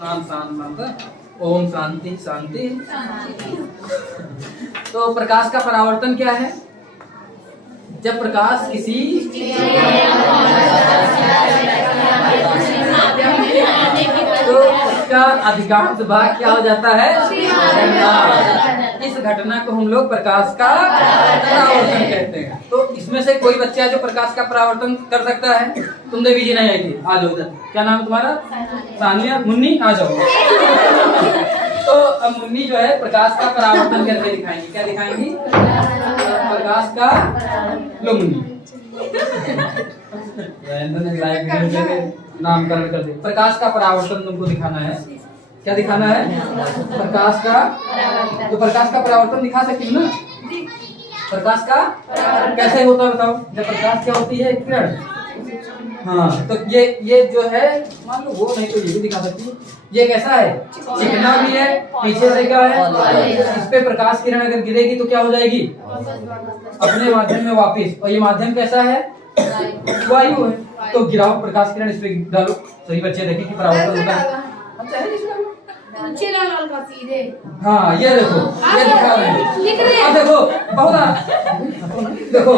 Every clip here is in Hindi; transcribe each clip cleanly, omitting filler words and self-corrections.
शांत शांत। ओम शांति शांति। तो प्रकाश का परावर्तन क्या है? जब प्रकाश किसी तो उसका अधिकांश भाग क्या हो जाता है? इस घटना को हम लोग प्रकाश का परावर्तन कहते हैं। तो इसमें से कोई बच्चा जो प्रकाश का परावर्तन कर सकता है? तुम देवी जी नहीं आई थी, आ जाओ उधर। क्या नाम है तुम्हारा? सानिया। मुन्नी आ जाओ। तो अब मुन्नी जो है प्रकाश का परावर्तन करके दिखाएंगी। क्या दिखाएंगी? प्रकाश का। लो मुन्नी नामकरण कर दे। प्रकाश का परावर्तन तुमको दिखाना है। क्या दिखाना है? प्रकाश का। तो प्रकाश का परावर्तन दिखा सकती हो ना? प्रकाश का कैसे होता है बताओ? जब प्रकाश क्या होती है? किरण। हाँ, तो ये जो है मान लो वो नहीं तो ये भी दिखा सकती है। ये कैसा है? चिकना भी है, पीछे से क्या है? इस पे प्रकाश किरण अगर गिरेगी तो क्या हो जाएगी? अपने माध्यम में वापिस। और ये माध्यम कैसा है? वायु है। तो गिराओ प्रकाश किरण, इस पे डालो। सही बच्चे देखें कि परावर्तन होता है। हाँ ये देखो, ये दिखा रहे हैं। अब देखो बहुत देखो,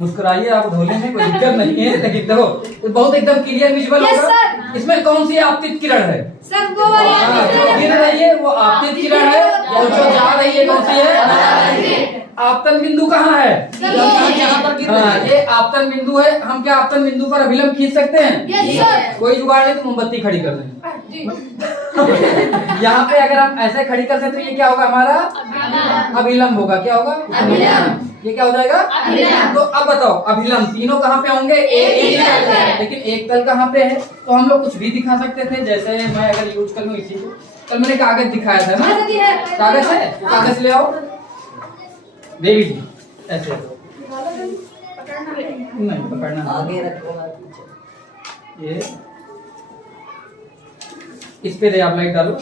मुस्कुराइए आप, धोले में कोई दिक्कत नहीं है। लेकिन देखो बहुत एकदम क्लियर विजुअल होगा। इसमें कौन सी आपतित किरण है? जो गिर रही है वो आपतित किरण है, और जो जा रही है कौन सी है? आपतन बिंदु कहाँ है? यहाँ पर। हाँ, ये आपतन बिंदु है। हम क्या आपतन बिंदु पर अभिलंब खींच सकते हैं? कोई जुगाड़ नहीं तो मोमबत्ती खड़ी कर देंगे। यहाँ पे अगर हम ऐसे खड़ी कर सकते तो ये क्या होगा? हमारा अभिलंब होगा। क्या होगा? ये क्या हो जाएगा? तो अब बताओ अभिलंब तीनों कहाँ पे होंगे? एक। लेकिन एक तल कहाँ पे है? तो हम लोग कुछ भी दिखा सकते थे। जैसे मैं अगर यूज कर लूँ इसी को, कल मैंने कागज दिखाया था ना? कागज है, कागज ले आओ देवी जी। ऐसे नहीं पकड़ना, आगे रखो। ये इस पे दे आप लाइट डालो।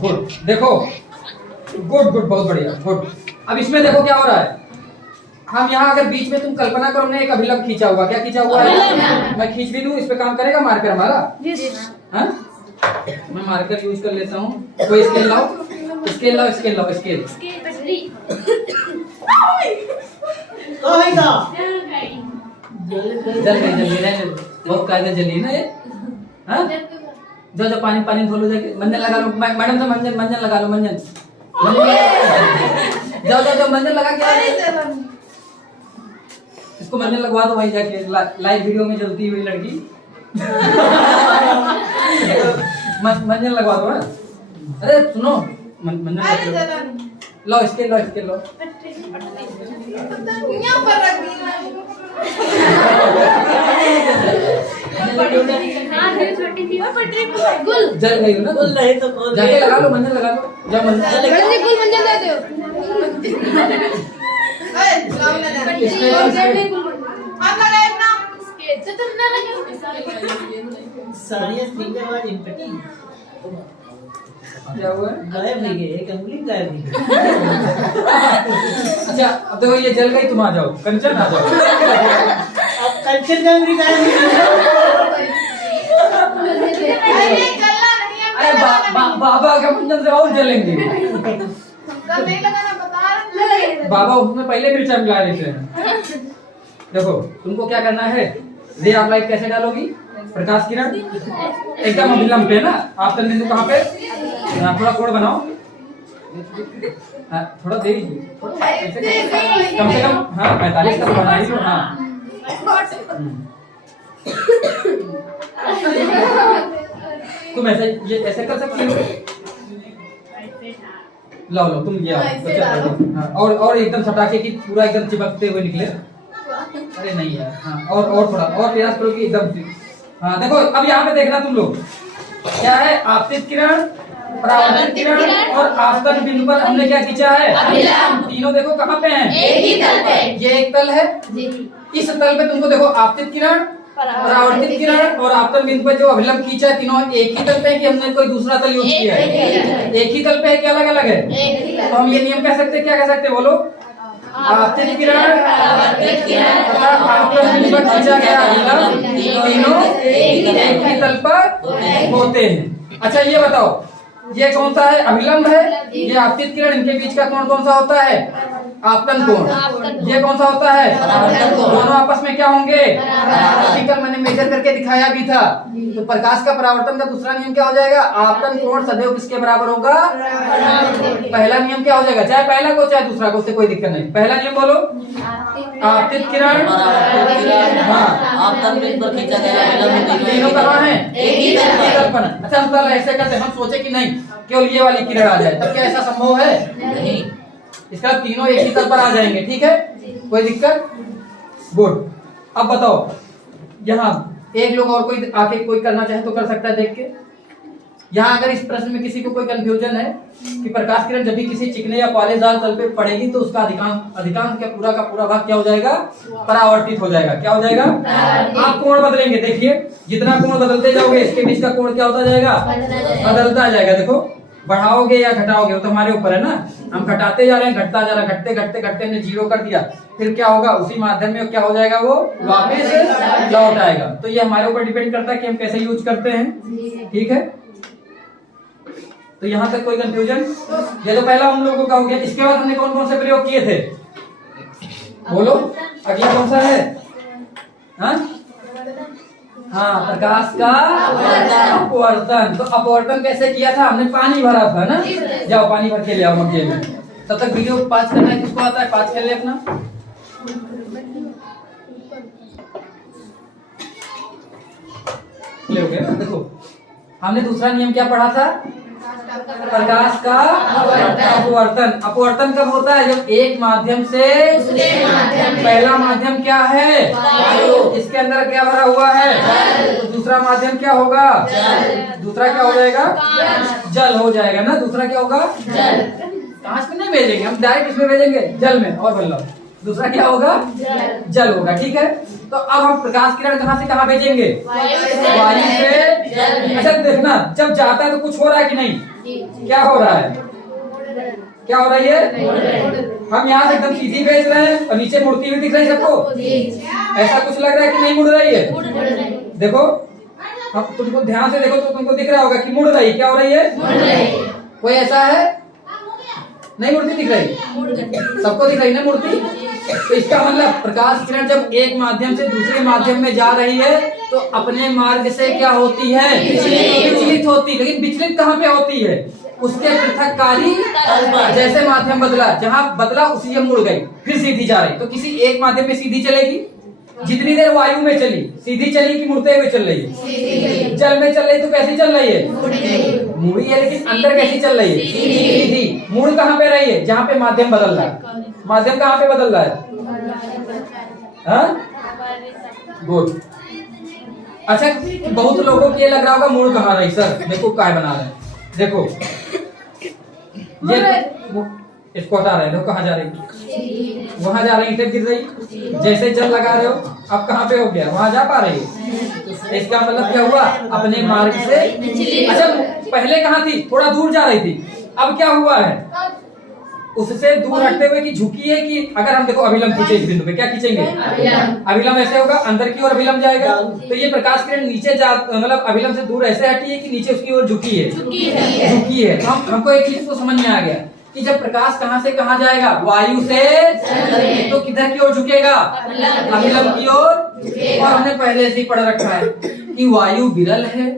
गुड, देखो गुड गुड, बहुत बढ़िया, गुड। अब इसमें देखो क्या हो रहा है। हम यहाँ अगर बीच में तुम कल्पना करो ने एक अभिलंब खींचा हुआ। क्या खींचा हुआ है? मैं खींच भी दूं, इस पे काम करेगा मार्कर हमारा? हाँ, मैं मार्कर यूज कर लेता हूँ। कोई स्केल लाओ, स्केल लाओ, स्केल लाओ, स्केल। जल्दी बहुत कायदे जल्दी ना ये। हाँ, जो पानी पानी धो लो, जाके मंजन लगा लो। मैडम से मंजन लगा लो। मंजन जाओ मंजन लगा के इसको मंजन लगवा दो भाई जाके। लाइव वीडियो में जलती हुई लड़की मंजन लगवा दो। अरे सुनो, मंजन लो, इसके लो, इसके लो। जल गई हो ना? गुल नहीं तो जाके लगा लो, मंजन लगा लो। जब मंजन क्या हुआ? गायब नहीं गए, एक अंगुली गायब नहीं गई। अच्छा अब देखो ये जल गई, तुम आ जाओ। कंचन आ जाओ। अब कंचन का अंगुली गायब नहीं गई। अरे बाबा के मंजन से और जलेंगे। नहीं लगाना, बता रहे बाबा उसमें पहले मिर्चा मिला देते हैं। देखो तुमको क्या करना है? रे ऑफ लाइट कैसे डालोगी? प्रकाश किरण एकदम अभिलंब पे ना। आप तन बिंदु कहाँ पे? थोड़ा कोण बनाओ। थोड़ा देरी कम से कम। हाँ 45 तक बना ही लो। हाँ तुम ऐसे ये ऐसे कर सकती हो। लो तुम ये आओ। और एकदम सटाके की पूरा एकदम चिपकते हुए निकले। अरे नहीं यार। हाँ और थोड़ा और प्रयास करो कि एकदम। हाँ देखो अब यहाँ पे देखना तुम लोग क्या है? आपतित किरण, परावर्तित किरण और आपतन बिंदु पर हमने क्या खींचा है? तीनों देखो कहाँ पे हैं? एक ही तल पे। ये एक तल है। इस तल पे तुमको देखो आपतित किरण, परावर्तित किरण और आपतन बिंदु पर जो अभिलंब खींचा है, तीनों एक ही तल पे है कि हमने कोई दूसरा तल यूज किया है? एक ही तल पे है कि अलग अलग है? तो हम ये नियम कह सकते हैं, क्या कह सकते हैं बोलो? आपतित किरण तथा आपतन बिंदु पर खींचा गया अभिलंब तीनों एक ही तल पर होते हैं। अच्छा ये बताओ, ये कौन सा है? अभिलंब है। ये आपतित किरण, इनके बीच का कोण कौन सा होता है? आपतन कोण। ये कौन सा होता है? दोनों आपस में क्या होंगे? कल मैंने मेजर करके दिखाया भी था। तो प्रकाश का परावर्तन का दूसरा नियम क्या हो जाएगा? आपतन कोण सदैव किसके बराबर होगा? पहला नियम क्या हो जाएगा? चाहे पहला को चाहे दूसरा को, उससे कोई दिक्कत नहीं। पहला नियम बोलो। आपतित किरण, हाँ, आपतन बिंदु पर खींचा गया अभिलंब तीनों कहाँ है? एक ही तल पर। अच्छा हम ऐसे करते, हम सोचे कि नहीं केवल ये वाली किरण आ जाए, तब क्या ऐसा संभव है? नहीं। इसका तीनों एक ही तल पर आ जाएंगे, ठीक है, कोई दिक्कत? गुड। अब बताओ, यहाँ एक लोग और कोई आके कोई करना चाहे तो कर सकता है देख के। यहाँ अगर इस प्रश्न में किसी को कोई कंफ्यूजन है कि प्रकाश किरण जब भी किसी चिकने या पालेदार तल पे पड़ेगी तो उसका अधिकांश क्या पूरा का पूरा भाग क्या हो जाएगा? परावर्तित हो जाएगा। क्या हो जाएगा? आप कोण बदलेंगे, देखिए जितना कोण बदलते जाओगे इसके बीच का कोण क्या होता जाएगा? बदलता जाएगा। देखो बढ़ाओगे या घटाओगे वो तो हमारे ऊपर है ना। हम घटाते जा रहे हैं, घटता जा रहा है, घटते घटते घटते हमने जीरो कर दिया, फिर क्या होगा? उसी माध्यम में क्या हो जाएगा? वो वापस लौट आएगा। तो ये हमारे ऊपर डिपेंड करता है कि हम कैसे यूज करते हैं, ठीक है। तो यहाँ तक कोई कंफ्यूजन? ये तो पहला हम लोगों का हो गया। इसके बाद हमने कौन कौन से प्रयोग किए थे? बोलो, अगला कौन सा है? हाँ, प्रकाश का अपवर्तन। तो अपवर्तन कैसे किया था? हमने पानी भरा था ना। जाओ पानी भर के ले आओ मग्गे में। तब तक वीडियो पास करना है, किसको आता है? पास कर ले अपना। ले हो गया ना। देखो हमने दूसरा नियम क्या पढ़ा था? प्रकाश का अपवर्तन। अपवर्तन कब होता है? जब एक माध्यम से पहला माध्यम क्या है? इसके अंदर क्या भरा हुआ है? तो दूसरा माध्यम क्या होगा? दूसरा क्या हो जाएगा? जल हो जाएगा ना। दूसरा क्या होगा? कांच में नहीं भेजेंगे हम, डायरेक्ट इसमें भेजेंगे, जल में। और बोल लो दूसरा क्या होगा? जल होगा, ठीक है। तो अब हम प्रकाश किरण कहाँ से कहाँ भेजेंगे? वायु से। अच्छा देखना, जब जाता है तो कुछ हो रहा है कि नहीं? क्या हो रहा है? क्या हो रही है? हम यहाँ से एकदम सीधी भेज रहे हैं और नीचे मुड़ती हुई दिख रही है सबको। ऐसा कुछ लग रहा है कि नहीं मुड़ रही है? देखो हम तुमको ध्यान से देखो तो तुमको दिख रहा होगा कि मुड़ रही। क्या हो रही है? कोई ऐसा है? नहीं मुड़ती दिख रही? सबको दिख रही ना मूर्ति। तो इसका मतलब प्रकाश किरण जब एक माध्यम से दूसरे माध्यम में जा रही है तो अपने मार्ग से क्या होती है? विचलित होती। लेकिन विचलित कहाँ पे होती है? उसके पृथककारी जैसे माध्यम बदला, जहाँ बदला उसी में मुड़ गई, फिर सीधी जा रही। तो किसी एक माध्यम में सीधी चलेगी। जितनी देर वायु में चली सीधी चली कि मुड़ते हुए चल रही है? जल में चल रही तो कैसी चल रही है? मुड़ी है, लेकिन अंदर कैसी चल रही है? सीधी। मुड़ कहाँ पे रही है? जहाँ पे माध्यम बदल रहा है। माध्यम कहाँ पे बदल रहा है? गुड। अच्छा बहुत लोगों को ये लग रहा होगा मुड़ कहाँ रही सर, देखो काय बना रहे हैं। देखो ये इसको हटा रहे हैं, देखो कहाँ जा रही? वहां जा रही, गिर रही। जैसे जल लगा रहे हो अब कहाँ पे हो गया? वहां जा पा रही है। इसका मतलब क्या हुआ? अपने मार्ग से। अच्छा पहले कहाँ थी? थोड़ा दूर जा रही थी, अब क्या हुआ है? उससे दूर हटते हुए कि झुकी है कि अगर हम देखो अभिलंब खींचे इस बिंदु पे, क्या खींचेंगे? अभिलंब ऐसे होगा, अंदर की ओर अभिलंब जाएगा। तो ये प्रकाश किरण नीचे जा मतलब अभिलंब से दूर ऐसे हटी है कि नीचे उसकी ओर झुकी है। झुकी है। तो हमको एक चीज तो समझ में आ गया कि जब प्रकाश कहाँ से कहाँ जाएगा? वायु से। तो किधर की ओर झुकेगा? अभिलंब की ओर। और हमने पहले से ही पढ़ रखा है कि वायु विरल है,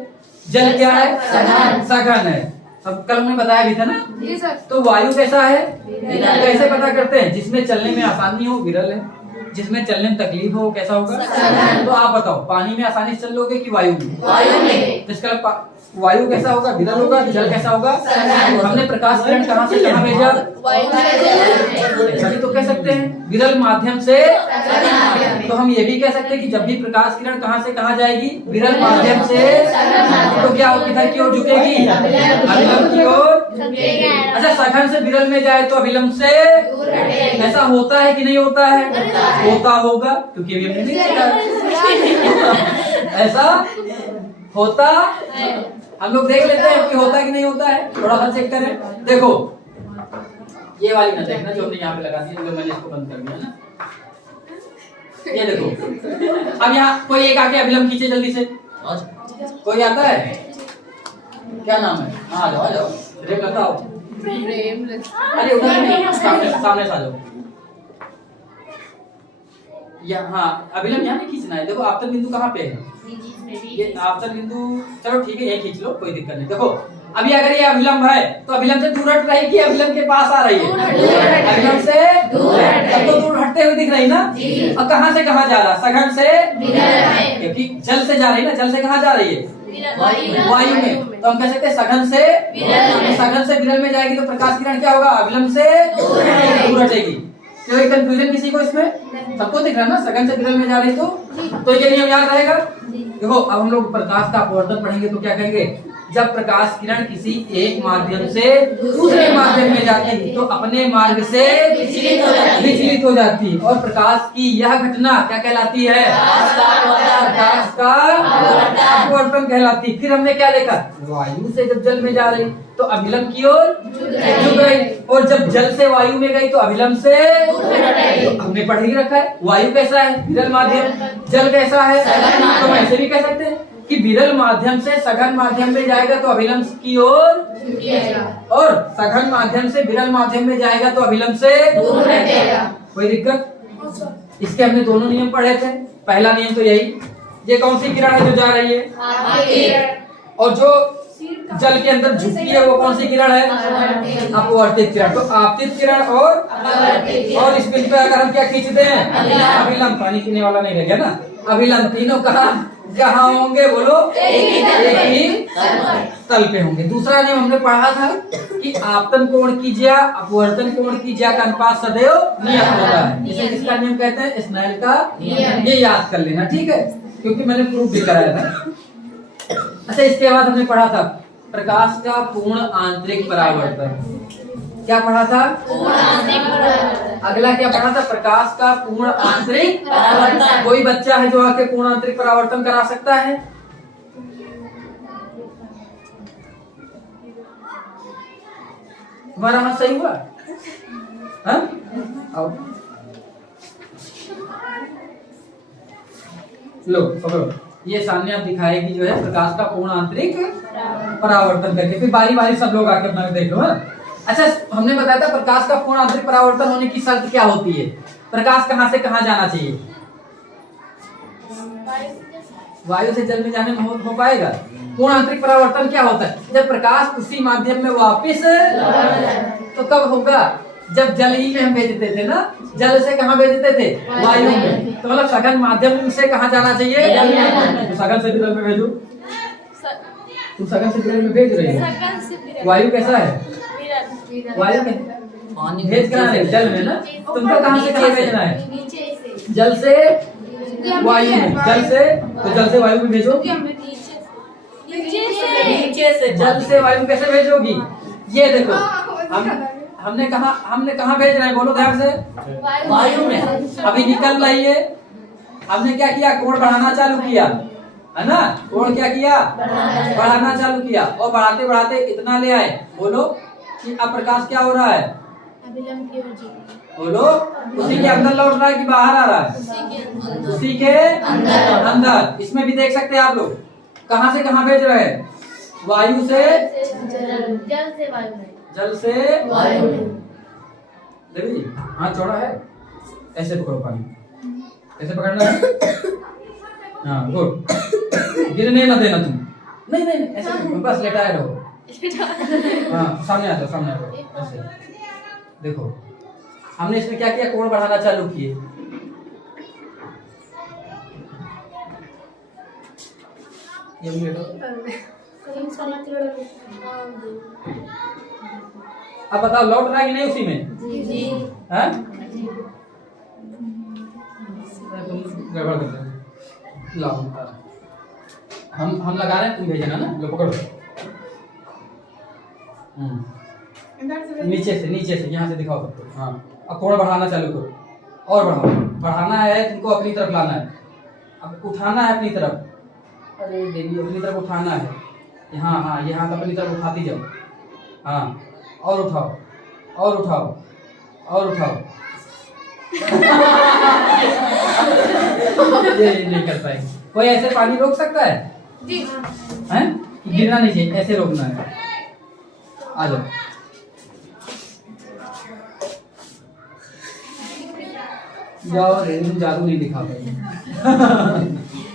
जल क्या है? सघन है। अब कल हमने बताया भी था ना। जी सर। तो वायु कैसा है? कैसे पता करते हैं? जिसमें चलने में आसानी हो विरल है, जिसमें चलने में तकलीफ हो कैसा होगा? तो आप बताओ पानी में आसानी से चल लोगे कि वायु में? वायु में। तो इसका वायु कैसा होगा? विरल होगा। जल कैसा होगा? हमने प्रकाश किरण कहाँ से कहाँ भेजा? तभी तो कह सकते हैं विरल माध्यम से। तो हम ये भी कह सकते हैं कि जब भी प्रकाश किरण कहाँ से कहाँ जाएगी? विरल माध्यम से। तो क्या हो किधर की ओर झुकेगी? अभिलंब की ओर। अच्छा सघन से विरल में जाए तो अभिलंब से। ऐसा होता है कि नहीं होता है? होता होगा क्योंकि अभी हमने नहीं किया। ऐसा होता हम लोग देख लेते हैं कि होता है कि नहीं होता है। थोड़ा सा चेक करें। देखो ये वाली ना देखना जो हमने यहाँ पे लगा दी, अगर मैंने इसको बंद कर दिया ना। ये देखो अब यहाँ कोई एक आके अभिलंब खींचे जल्दी से, कोई आता है? क्या नाम है? हाँ आ जाओ रेम लगाओ। अरे उधर नहीं, सामने से आ जाओ। यहाँ अभिलंब यहाँ नहीं खींचना है। देखो आपतन बिंदु कहाँ पे है? ये आपतन बिंदु, चलो ठीक है यही खींच लो, कोई दिक्कत नहीं। देखो अभी अगर ये अभिलंब है तो अभिलंब से दूर हट रही कि अभिलंब के पास आ रही है? अभिलंब से दूर, अब तो दूर हटते हुए दिख रही ना। और कहाँ से कहाँ जा रहा? सघन से, क्योंकि जल से जा रही ना। जल से कहाँ जा रही है? वायु में। तो हम कह सकते हैं सघन से, सघन से विरल में जाएगी तो प्रकाश किरण क्या होगा? अभिलंब से दूर हटेगी। कोई कंफ्यूजन किसी को इसमें? सबको दिख रहा है ना सघन से विरल में जा रही तो ये नियम याद रहेगा। देखो अब हम लोग प्रकाश का अपवर्तन पढ़ेंगे तो क्या कहेंगे? जब प्रकाश किरण किसी एक माध्यम से दूसरे माध्यम में जाती है तो अपने मार्ग से विचलित हो जाती है, और प्रकाश की यह घटना क्या कहलाती है? प्रकाश का अपवर्तन कहलाती है। फिर हमने क्या देखा? वायु से जब जल में जा रही तो अभिलंब की ओर झुक गई, और जब जल से वायु में गई तो अभिलंब से, तो हमने पढ़ ही रखा है वायु कैसा है? विरल माध्यम। जल कैसा है? तो ऐसे भी कह सकते हैं कि विरल माध्यम से सघन माध्यम में जाएगा तो अभिलंब की ओर, और सघन माध्यम से विरल माध्यम में जाएगा तो अभिलंब से दूर हटेगा। कोई दिक्कत? इसके हमने दोनों नियम पढ़े थे। पहला नियम तो यही, ये कौन सी किरण है जो जा रही है? और जो जल के अंदर झुकती है वो कौन सी किरण है? अपवर्तित किरण। तो आपतित किरण और इस बिंदु पे अगर हम क्या खींचते हैं? अभिलंब। पानी पीने वाला नहीं रह गया ना। अभिलंब तीनों कहाँ होंगे? बोलो, एक ही तल पे होंगे। दूसरा नियम हमने पढ़ा था कि आपतन कोण की ज्या अपवर्तन कोण की ज्या का अनुपात सदैव नियत होता है। इसे किसका नियम कहते हैं? स्नेल का। ये याद कर लेना, ठीक है, क्योंकि मैंने प्रूफ भी कराया था। अच्छा इसके बाद हमने पढ़ा था प्रकाश का पूर्ण आंतरिक परावर्तन। क्या पढ़ा था? अगला क्या पढ़ा था? प्रकाश का पूर्ण आंतरिक परावर्तन। कोई बच्चा है जो आके पूर्ण आंतरिक परावर्तन करा सकता है? तुम्हारा हाथ सही हुआ? हाँ? आओ लो पकड़ो। ये सामने आप दिखाएगी जो है प्रकाश का पूर्ण आंतरिक परावर्तन करके, फिर बारी बारी सब लोग आके अपना देख लो। अच्छा हमने बताया था प्रकाश का पूर्ण आंतरिक परावर्तन होने की शर्त क्या होती है? प्रकाश कहाँ से कहाँ जाना चाहिए? वायु से जल में जाने में हो पाएगा? पूर्ण आंतरिक परावर्तन क्या होता है? जब प्रकाश उसी माध्यम में वापिस, तो कब होगा? जब जल ही में हम भेजते थे ना। जल से कहाँ भेजते थे? वायु में। तो मतलब सघन माध्यम से कहाँ जाना चाहिए? तो सघन से विरल में भेजो। तुम सघन से विरल में भेज रही हो। वायु कैसा है? वायु में भेज कहाँ है? जल में ना। तुमको कहाँ से कहाँ भेजना है? जल से वायु में। जल से, तो जल से वायु में भेजो। नीचे से जल से वायु कैसे भेजोगी? ये देखो हमने कहा भेज रहे हैं? बोलो ध्यान से। वायु में। अभी निकल रही है। हमने क्या किया? कोण बढ़ाना चालू किया है ना। कोण क्या किया? बढ़ाना चालू किया, और बढ़ाते बढ़ाते इतना ले आए। बोलो कि अब प्रकाश क्या हो रहा है? बोलो उसी के अंदर लौट रहा है कि बाहर आ रहा है? उसी के अंदर। इसमें भी देख सकते हैं आप लोग कहाँ से कहाँ भेज रहे हैं? वायु से जल से वायु। देखिए हाथ चौड़ा है, ऐसे पकड़ो पानी। कैसे पकड़ना है? हाँ गुड। गिरने ना देना तुम। नहीं नहीं ऐसे बस लेटाए रहो। हाँ सामने आ जाओ, सामने आ जाओ। ऐसे देखो हमने इसमें क्या किया? कोण बढ़ाना चालू किए। ये भी लेटो। अब बताओ लौट रहा है कि नहीं उसी में? जी। हैं? गड़बड़ कर रहे हो। लाओ हम लगा रहे हैं, तुम भेजना ना। लो पकड़ो। नीचे से यहाँ से दिखाओ सबको। हाँ अब कोण बढ़ाना चालू करो, और बढ़ाओ। बढ़ाना है तुमको, अपनी तरफ लाना है। अब उठाना है अपनी तरफ। अरे देवी अपनी तरफ उठाना है। यहाँ हाँ ये हाथ अपनी तरफ उठाती जाओ। हाँ और उठाओ और उठाओ। और उठाओ। ये नहीं कर पाएंगे। कोई ऐसे पानी रोक सकता है? हैं? गिरना नहीं चाहिए, ऐसे रोकना है। आ जाओ। जाओ रे, तुम जादू नहीं दिखा पाएंगे।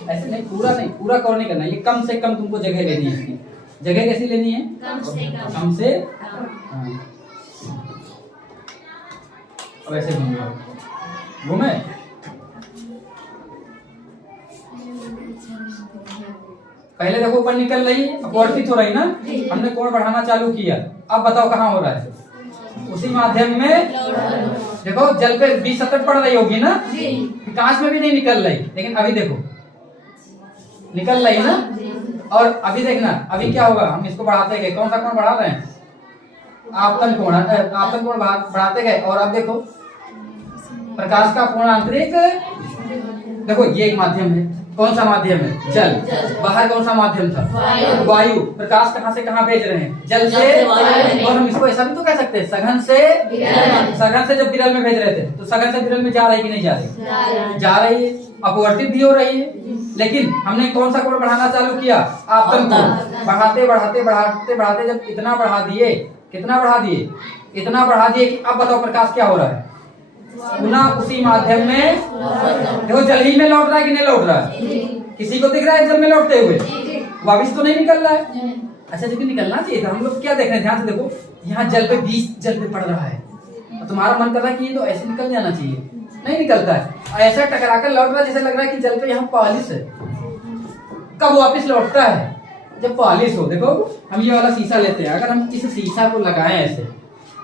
ऐसे नहीं, पूरा नहीं, पूरा कवर नहीं करना। ये कम से कम तुमको जगह लेनी है इसकी। जगह कैसी लेनी है? कम से हाँ। अब ऐसे घूमे। पहले देखो ऊपर निकल रही, अपवर्तित हो रही ना। हमने कोण बढ़ाना चालू किया। अब बताओ कहाँ हो रहा है? उसी माध्यम में। देखो जल पे 20 सतत पड़ रही होगी ना, कांच में भी नहीं निकल रही, लेकिन अभी देखो निकल रही ना। और अभी देखना, अभी क्या होगा, हम इसको बढ़ाते गए। कौन सा कोण बढ़ा रहे हैं? आपतन कोण। आपतन कोण बढ़ाते गए और अब देखो प्रकाश का कोण आंतरिक। देखो ये एक माध्यम है। कौन सा माध्यम है? जल। बाहर कौन सा माध्यम था? वायु। प्रकाश कहाँ से कहाँ भेज रहे हैं? जल से। और हम इसको ऐसा भी तो कह सकते हैं, सघन से। सघन से जब विरल में भेज रहे थे तो सघन से विरल में जा रही कि नहीं जा रही? जा रही है। अपवर्तित भी हो रही है। लेकिन हमने कौन सा कोण बढ़ाना चालू किया? आपतन कोण। बढ़ाते बढ़ाते बढ़ाते बढ़ाते जब इतना बढ़ा दिए, कितना बढ़ा दिए? इतना बढ़ा दिए कि अब बताओ प्रकाश क्या हो रहा है? पुनः उसी माध्यम में। देखो जल ही में लौट रहा है कि नहीं लौट रहा है? किसी को दिख रहा है जल में लौटते हुए? वापिस तो नहीं निकल रहा है। अच्छा जब निकलना चाहिए था, हम लोग क्या देख रहे हैं? ध्यान से देखो, यहाँ जल पे 20 जल पे पड़ रहा है। तुम्हारा मन कर रहा है कि ये तो ऐसे निकल जाना चाहिए, नहीं निकलता है। ऐसा टकराकर लौट रहा है जैसे लग रहा है कि जल पे यहाँ पॉलिश है। कब वापिस लौटता है? जब पॉलिश हो। देखो हम ये वाला शीशा लेते हैं, अगर हम इस शीशा को लगाएं ऐसे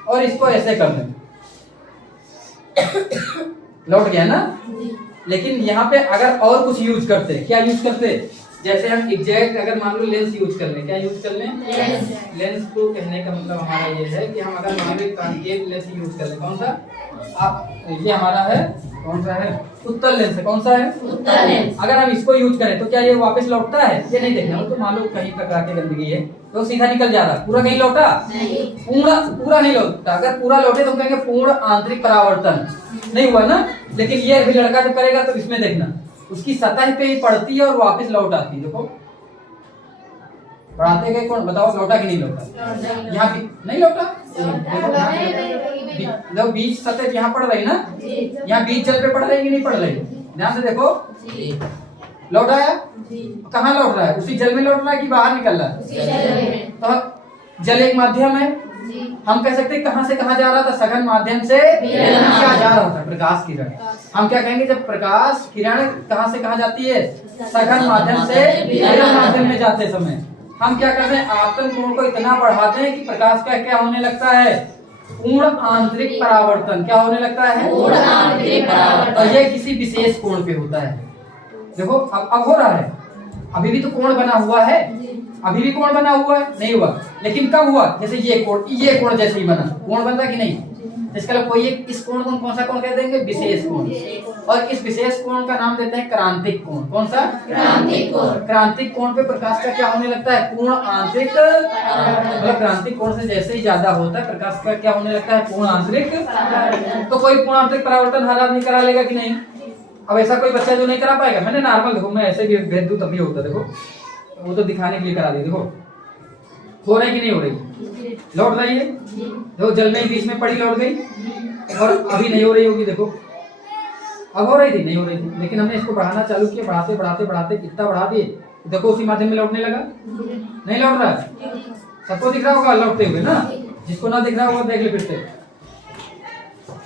और इसको ऐसे कर दें, लौट गया ना। लेकिन यहाँ पे अगर और कुछ यूज करते, क्या यूज करते? जैसे हम एग्जैक्ट अगर मान लो लेंस यूज कर लें, क्या यूज कर लें? लेंस को कहने का मतलब हमारा ये है कि हम अगर मान लो एक लेंस यूज कर लें। कौन सा? आप ये हमारा है, कौन सा है? उत्तल लेंस है। कौन सा है? उत्तल लेंस। अगर हम इसको यूज करें तो क्या ये वापस लौटता है? ये नहीं देखना। तो मान लो कहीं टकरा के गंदगी है तो सीधा निकल जा रहा, पूरा कहीं लौटा नहीं। पूरा नहीं लौटता। अगर पूरा लौटे तो कहेंगे पूर्ण आंतरिक परावर्तन नहीं हुआ ना। लेकिन ये अभी लड़का जब करेगा तो इसमें देखना, उसकी सतह पे ही पड़ती है और वापस लौट आती है। देखो बढ़ाते गए कौन, बताओ लौटा कि नहीं लौटा? यहाँ भी नहीं लौटा। देखो बीच सतह यहाँ पड़ रही ना, यहाँ बीच जल पे पड़ रही कि नहीं पड़ रही? ध्यान से देखो, लौट आया। कहाँ लौट रहा है? उसी जल में लौट रहा है कि बाहर निकल रहा है? तो जल एक माध्यम है। हम कह सकते हैं कहाँ से कहाँ जा रहा था? सघन माध्यम से। क्या जा रहा था? प्रकाश किरण। हम क्या कहेंगे? जब प्रकाश किरण कहाँ से कहाँ जाती है? सघन माध्यम से विरल माध्यम में जाते समय हम क्या करते हैं? आपतन कोण को इतना बढ़ाते हैं कि प्रकाश का क्या होने लगता है? पूर्ण आंतरिक परावर्तन। क्या होने लगता है? पूर्ण आंतरिक परावर्तन। और ये किसी विशेष कोण पे होता है। देखो अब हो रहा है। अभी भी तो कोण बना हुआ है, अभी भी कोण बना हुआ है, नहीं हुआ। लेकिन कब हुआ? जैसे ये कोण जैसे ही बना, कोण बनता कि नहीं? इसका कोई एक, इस कोण को कौन सा कोण कह देंगे? विशेष कोण। और इस विशेष कोण का नाम देते हैं क्रांतिक कोण। कौन सा? क्रांतिक कोण। क्रांतिक कोण पे प्रकाश का क्या होने लगता है? पूर्ण आंतरिक। मतलब क्रांतिक कोण से जैसे ही ज्यादा होता है प्रकाश का क्या होने लगता है? पूर्ण आंतरिक। तो कोई पूर्ण आंतरिक परावर्तन हर आदमी करा लेगा कि नहीं? अब ऐसा कोई बच्चा जो नहीं करा पाएगा? मैंने नॉर्मल, देखो मैं ऐसे भी भेज दूं तभी होता। देखो वो तो दिखाने के लिए करा दी। देखो हो रही कि नहीं हो रही? लौट रही है। देखो जल में बीच में पड़ी, लौट गई। और अभी नहीं हो रही होगी। देखो अब हो रही थी, नहीं हो रही थी, लेकिन हमने इसको बढ़ाना चालू किया। बढ़ाते बढ़ाते बढ़ाते कितना बढ़ा दिए, देखो उसी माध्यम में लौटने लगा। नहीं लौट रहा है? सबको दिख रहा होगा लौटते हुए ना। जिसको ना दिख रहा होगा देख ले फिर से।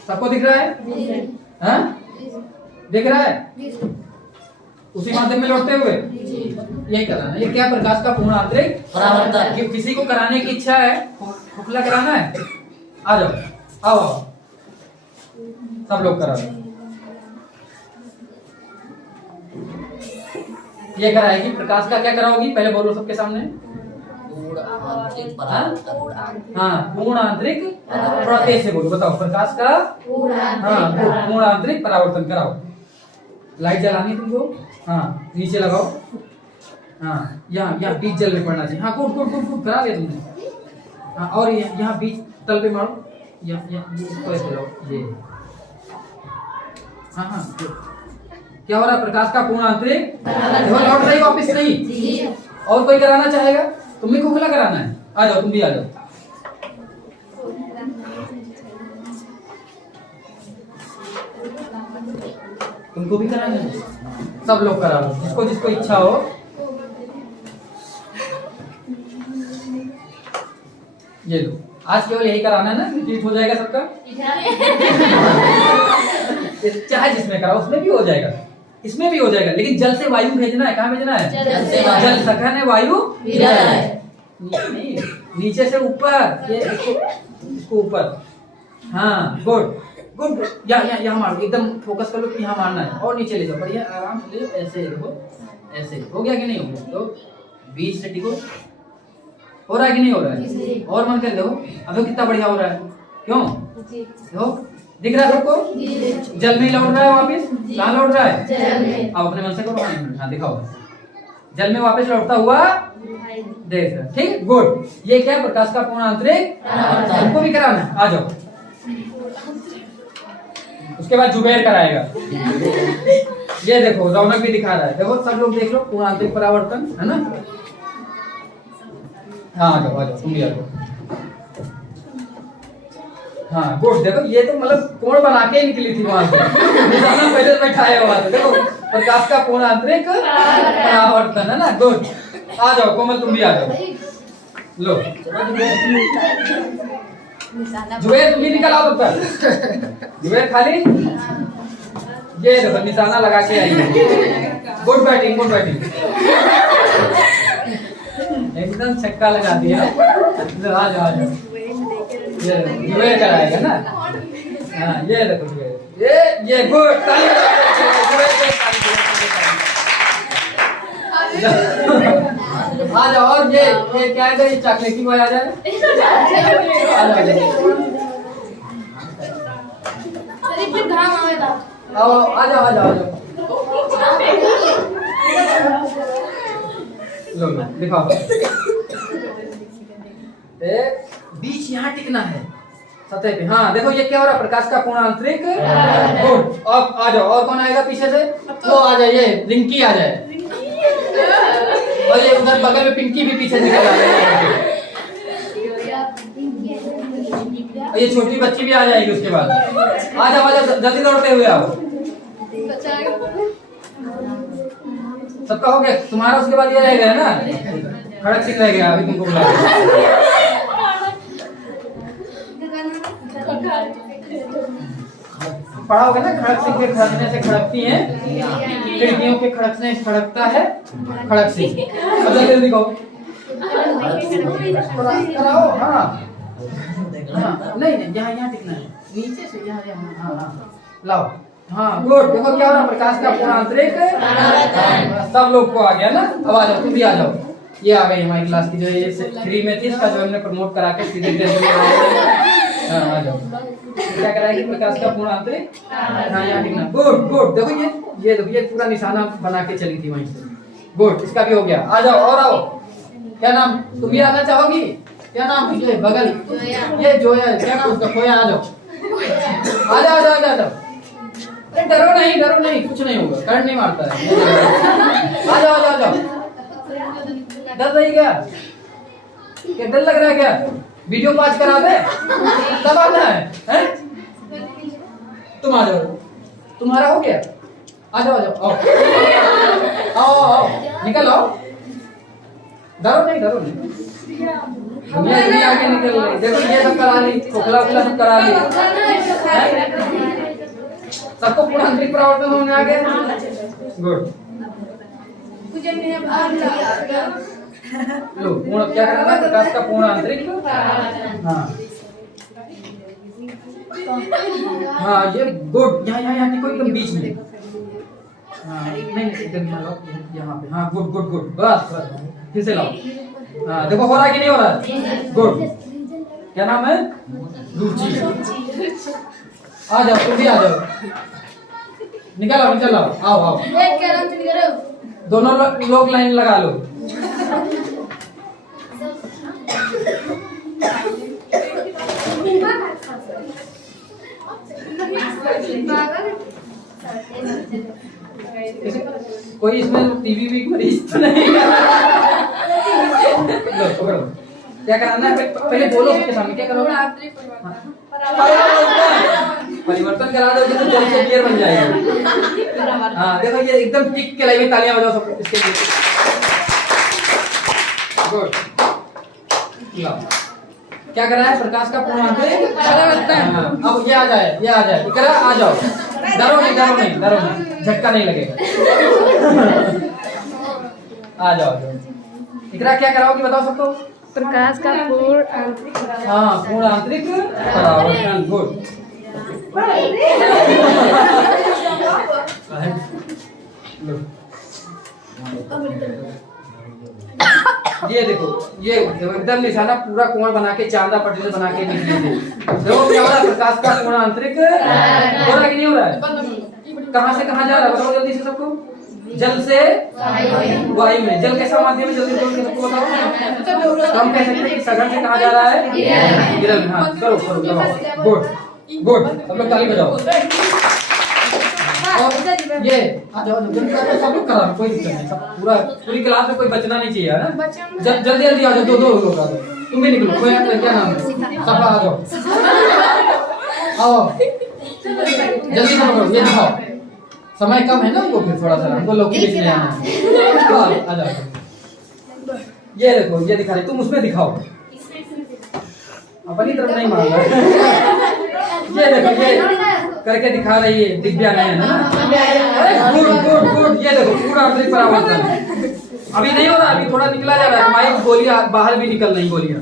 सबको दिख रहा है? हाँ दिख रहा है? उसी माध्यम में लौटते हुए यही कराना। ये क्या? प्रकाश का पूर्ण आंतरिक परावर्तन। किसी को कराने की इच्छा है? खुफला कराना है? आ जाओ, आओ सब लोग करा। ये कराएगी। प्रकाश का क्या कराओगी? पहले बोलो सबके सामने। हाँ पूर्ण आंतरिक प्रत्यय से बोलो। बताओ प्रकाश का पूर्ण आंतरिक परावर्तन कराओ। लाइट जलानी है तुमको? हाँ नीचे लगाओ। हाँ यहाँ बीच जल में पड़ना चाहिए। हाँ गुड गुड गुड गुड करा लिया तुमने। हाँ और यहाँ बीच तल पे मारो। इसको ऐसे लो ये। हाँ हाँ क्या हो रहा है? प्रकाश का पूर्ण आंतरिक देखो लौट रही वापस नहीं। और कोई कराना चाहेगा? तुम्हें को खुला कराना है, आ जाओ तुम भी आ जाओ। तुमको भी कराना है, सब लोग करा लो जिसको जिसको इच्छा हो। ये लो, आज केवल यही कराना है ना, कंप्लीट हो जाएगा सबका। चाहे जिसमें कराओ उसमें भी हो जाएगा, इसमें भी हो जाएगा, लेकिन जल से वायु भेजना है। कहाँ भेजना है? जल सघन है, वायु नहीं, नीचे से ऊपर, ये इसको ऊपर। हाँ गुड गुड, यहाँ मारो, एकदम फोकस कर लो कि यहाँ मारना है, और नीचे ले जाओ, बढ़िया आराम से ले जाओ, ऐसे देखो, ऐसे हो गया कि नहीं हो गया? तो बीच से टिको, हो रहा है कि नहीं हो रहा है? और मन कर दो, अब कितना बढ़िया हो रहा है, क्यों? देखो दिख रहा है सबको? जल में लौट रहा है वापिस, कहाँ लौट रहा है? अब अपने मन से करो, हाँ दिखाओ, जल में वापस लौटता हुआ देख रहा है, ठीक, गुड। ये क्या है? प्रकाश का पूर्ण आंतरिक, हमको भी कराना है, आ जाओ। उसके बाद जुबैर कराएगा। ये देखो रौनक भी दिखा रहा है, देखो सब लोग देख लो, पूर्ण आंतरिक परावर्तन है ना। हाँ आ जाओ तुम भी आ जाओ। हाँ गुड, देखो ये तो मतलब कोण बना के निकली थी वहां से, निशाना पहले बैठाया हुआ था। देखो प्रकाश का पूर्ण आंतरिक परावर्तन है ना, गुड। आ जाओ कोमल तुम भी आ जाओ, लो जुबैर तुम भी निकल आओ तब तक। जुबैर खाली, ये देखो निशाना लगा के आई है, गुड बैटिंग गुड बैटिंग, एकदम छक्का लगा दिया। आ जाओ ये जुबैर कराएगा ना। हाँ ये देखो जुबैर, ये गुड, ताली आ जाओ। और ये क्या है? ये चॉकलेटी बॉय आ जाए, आओ आ जाओ आ जाओ। लो दिखाओ, बीच यहाँ टिकना है सतह पे। हाँ देखो ये क्या हो रहा है? प्रकाश का पूर्ण आंतरिक, गुड। अब आ जाओ, और कौन आएगा पीछे से? वो आ जाए, ये रिंकी आ जाए, और ये उधर बगल में पिंकी भी पीछे निकल आ रही है, ये छोटी बच्ची भी आ जाएगी उसके बाद। आ जाओ जल्दी दौड़ते हुए आओ। सबका हो गया तुम्हारा, उसके बाद ये रह गया ना, खड़क सिंह रह गया, अभी तुमको बुला पढ़ाओगे ना। खड़क सिंह के खड़कने से खड़कती है खिड़कियों के, खड़कने से खड़कता है खड़क सिंह। जल्दी दिखाओ, कराओ। हाँ नहीं यहाँ टिकना है, नीचे से यहाँ। हाँ लाओ, हाँ गुड। देखो क्या हो रहा है? प्रकाश का पूर्ण आंतरिक, सब लोग को आ गया ना। अब आ जाओ तुम भी आ जाओ, ये आ गई हमारी क्लास की, जो ये फ्री में थी, इसका जो हमने प्रमोट करा के सीधे आ जाओ। क्या कराएगी? प्रकाश का पूर्ण आंतरिक, हाँ यहाँ टिकना, गुड गुड। देखो ये देखो, ये पूरा निशाना बना के चली थी वहीं से, गुड। इसका भी हो गया, आ जाओ और आओ। क्या नाम? तुम भी आना चाहोगी? क्या नाम? बगल ये जोया, क्या नाम उसका? खोया। आ जाओ आ जाओ आ जाओ आ जाओ। डरो नहीं, कुछ नहीं होगा, करंट नहीं मारता है। आ जाओ आ जाओ। डर रही क्या? डर लग रहा है क्या? वीडियो पॉज करा दे, तब आना है? तुम आ जाओ, तुम्हारा हो गया। आ जाओ आओ आओ, निकल आओ। डरो नहीं, दुनिया आगे निकल रही। देखो ये सब करा ली, खोखला सब करा ली, सबको पूर्ण आंतरिक परावर्तन होने आ गया, गुड। लो पूर्ण क्या करना है? प्रकाश का पूर्ण आंतरिक, हाँ ये गुड। यहाँ देखो एकदम बीच में, नहीं एकदम यहाँ पे, हाँ गुड बस फिर से लाओ। हाँ देखो हो रहा है कि नहीं हो रहा है? गुड। क्या नाम है? रुचि। आ जाओ तुम भी आ जाओ, निकल आओ। दोनों लोग लाइन लगा लो। कोई इसमें टीवी भी मरीज तो नहीं है। लो पकड़ो, क्या करना है पहले बोलो उसके सामने क्या करोगे? परिवर्तन करा दोगे तो जल्द से क्लियर बन जाएगा। हाँ देखो ये एकदम टिक के लाइव में तालियां बजाओ सब इसके लिए। गुड। क्या करा है? प्रकाश का पूर्णांक परावर्तन। अब ये आ जाए इकरा आ जाओ, डरो नहीं, झटका नहीं लगेगा। आ जाओ इकरा क्या कराओगी बताओ सबको? प्रकाश का पूर्ण आंतरिक हाँ पूर्ण आंतरिक परावर्तन। गुड। ये देखो ये एकदम निशाना पूरा कोण बना के चांदा पटल बना के निकले थे। देखो क्या हो रहा है? प्रकाश का पूर्ण आंतरिक हो रहा है कि नहीं हो रहा है? कहाँ से कहाँ जा रहा है बताओ जल्दी से सबको? जल से वायु में। जल कैसा माध्यम है जल्दी से सबको बताओ। तो हम कह सकते हैं कि सघन से कहाँ जा रहा है? गिरल में। हाँ करो गुड। अब लोग ताली बजाओ। ये आ जाओ सब लोग करा, कोई दिक्कत नहीं, सब पूरी क्लास में कोई बचना नहीं चाहिए है ना। जल्दी आ जाओ, दो लोग आ जाओ, तुम भी निकलो। कोई क्या नाम है? सब आ जाओ, आओ जल्दी से पकड़ो। ये दिखाओ, समय कम है ना हमको, फिर थोड़ा सा हमको लोग लिखने आना है। आ जाओ, ये देखो ये दिखा रहे, तुम उसमें दिखाओ, अपनी तरफ नहीं मार रहा। ये देखो ये करके दिखा रही है दिव्या नयन है ना। गुड। ये देखो पूरा आंतरिक परावर्तन अभी नहीं हो रहा, अभी थोड़ा निकला जा रहा है। माइक गोलियां बाहर भी निकल रही गोलियां।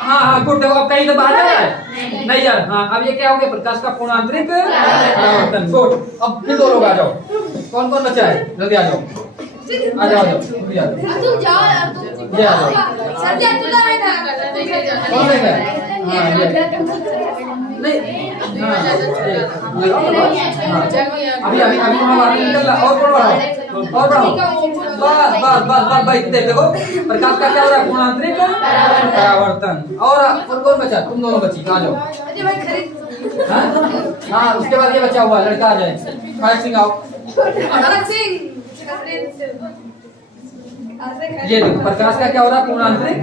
हाँ गुड। देखो अब कहीं तो बाहर जा रहा है नहीं जा रहा। हाँ अब ये क्या हो गया? प्रकाश का पूर्ण आंतरिक परावर्तन। गुड। अब फिर दो लोग आ जाओ। कौन बचा है? जल्दी आ जाओ। आ जाओ ये आ जाओ। कौन है? हाँ नहीं अभी वहाँ बाहर निकल रहा। और बढ़ाओ बस देखो प्रकाश का क्या हो रहा है? पूर्ण आंतरिक परावर्तन। और कौन बचा? तुम दोनों बची, आ जाओ। हाँ उसके बाद ये बचा हुआ लड़का आ जाए। खड़क सिंह आओ। ये देखो प्रकाश का क्या हो रहा है? पूर्ण आंतरिक।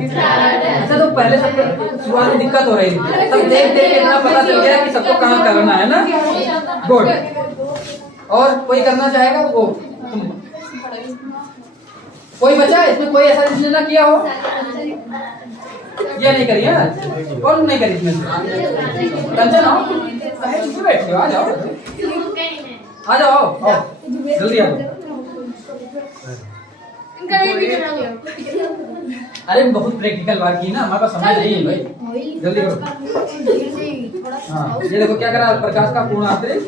अच्छा तो पहले सबको शुरुआत में दिक्कत हो रही थी, सब देख के इतना पता चल गया कि सबको कहाँ करना है ना। गुड। और कोई करना चाहेगा? वो कोई बचा है इसमें? कोई ऐसा जिसने ना किया हो? ये नहीं करी है? कौन नहीं करी इसमें से? कंचन आओ, बैठे हो, आ जाओ जल्दी आ जाओ। अरे बहुत प्रैक्टिकल बात की ना, हमारे पास समय नहीं है भाई, जल्दी करो। हाँ ये देखो क्या करा? प्रकाश का पूर्ण आंतरिक।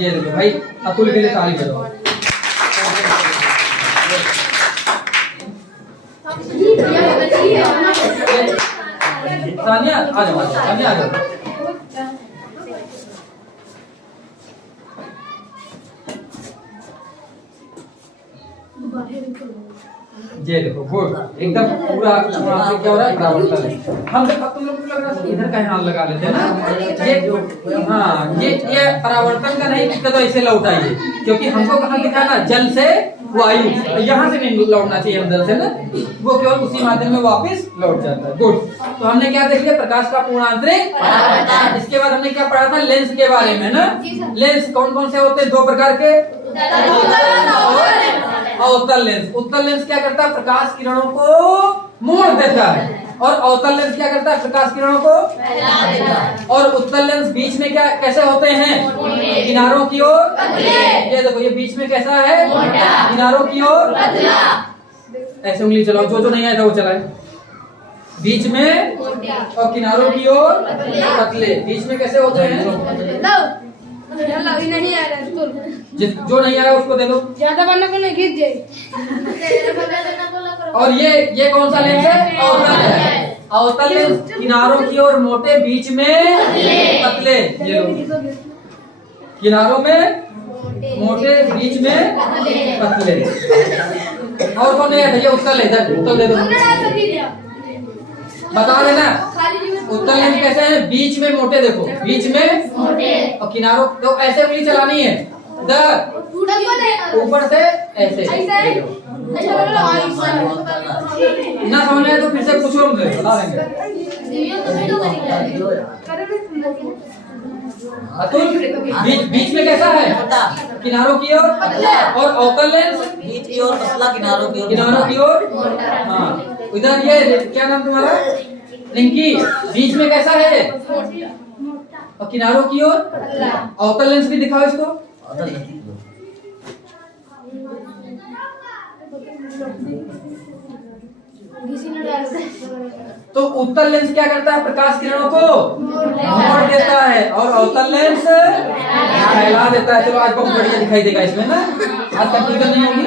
ये देखो भाई अतुल के लिए ताली बजाओ। सानिया आ जाओ, सानिया आ जाओ। ये देखो गुड। एकदम पूरा क्या हो रहा है? परावर्तन। हम तुम लोग को लग रहा है इधर कहीं हाथ लगा लेते हैं ना। ये हाँ ये परावर्तन का नहीं दिक्कत, तो ऐसे लौटाइए, क्योंकि हमको कहाँ दिखाना? जल से वायु, यहाँ से नहीं लौटना चाहिए अंदर से ना, वो केवल उसी माध्यम में वापस लौट जाता है। गुड। तो हमने क्या देख लिया? प्रकाश का पूर्ण आंतरिक। इसके बाद हमने क्या पढ़ा था? लेंस के बारे में ना। लेंस कौन कौन से होते हैं? दो प्रकार के, अवतल लेंस। उत्तल लेंस क्या करता है? प्रकाश किरणों को मोड़ देता है। और अवतल लेंस क्या करता है? प्रकाश किरणों को फैला देता है। और उत्तल लेंस बीच में क्या कैसे होते हैं? किनारों की ओर। ये देखो ये बीच में कैसा है? किनारों की ओर। ऐसे उंगली चलाओ, जो नहीं आया था वो चलाए। बीच में और किनारों की ओर पतले। बीच में कैसे होते हैं? नहीं आ रहा जो नहीं आया उसको दे दो, ज्यादा बनने को नहीं खींच जाए। और ये कौन सा लेंस है? अवतल है। अवतल लेंस किनारों की ओर मोटे, बीच में पतले। ये लो, किनारों में मोटे, बीच में पतले। और कौन है भैया? उत्तल है, उत्तल दे दो, बता देना। उत्तल लेंस कैसे है? बीच में मोटे, देखो बीच में मोटे और किनारों तो ऐसे उंगली चलानी है इधर ऊपर से ऐसे ना समझ में आए तो फिर से पूछो, हमसे बता देंगे। अतुल बीच में कैसा है? किनारों की ओर, और अवतल लेंस बीच की ओर पतला, किनारों की ओर हाँ। इधर ये क्या नाम तुम्हारा? रिंकी। बीच में कैसा है और किनारों की ओर? अवतल लेंस भी दिखाओ इसको। तो उत्तल लेंस क्या करता है? प्रकाश किरणों को मोड़ देता है और अवतल लेंस फैला देता है। चलो आज बहुत बढ़िया दिखाई देगा इसमें ना, आज कंफ्यूजन नहीं होगी।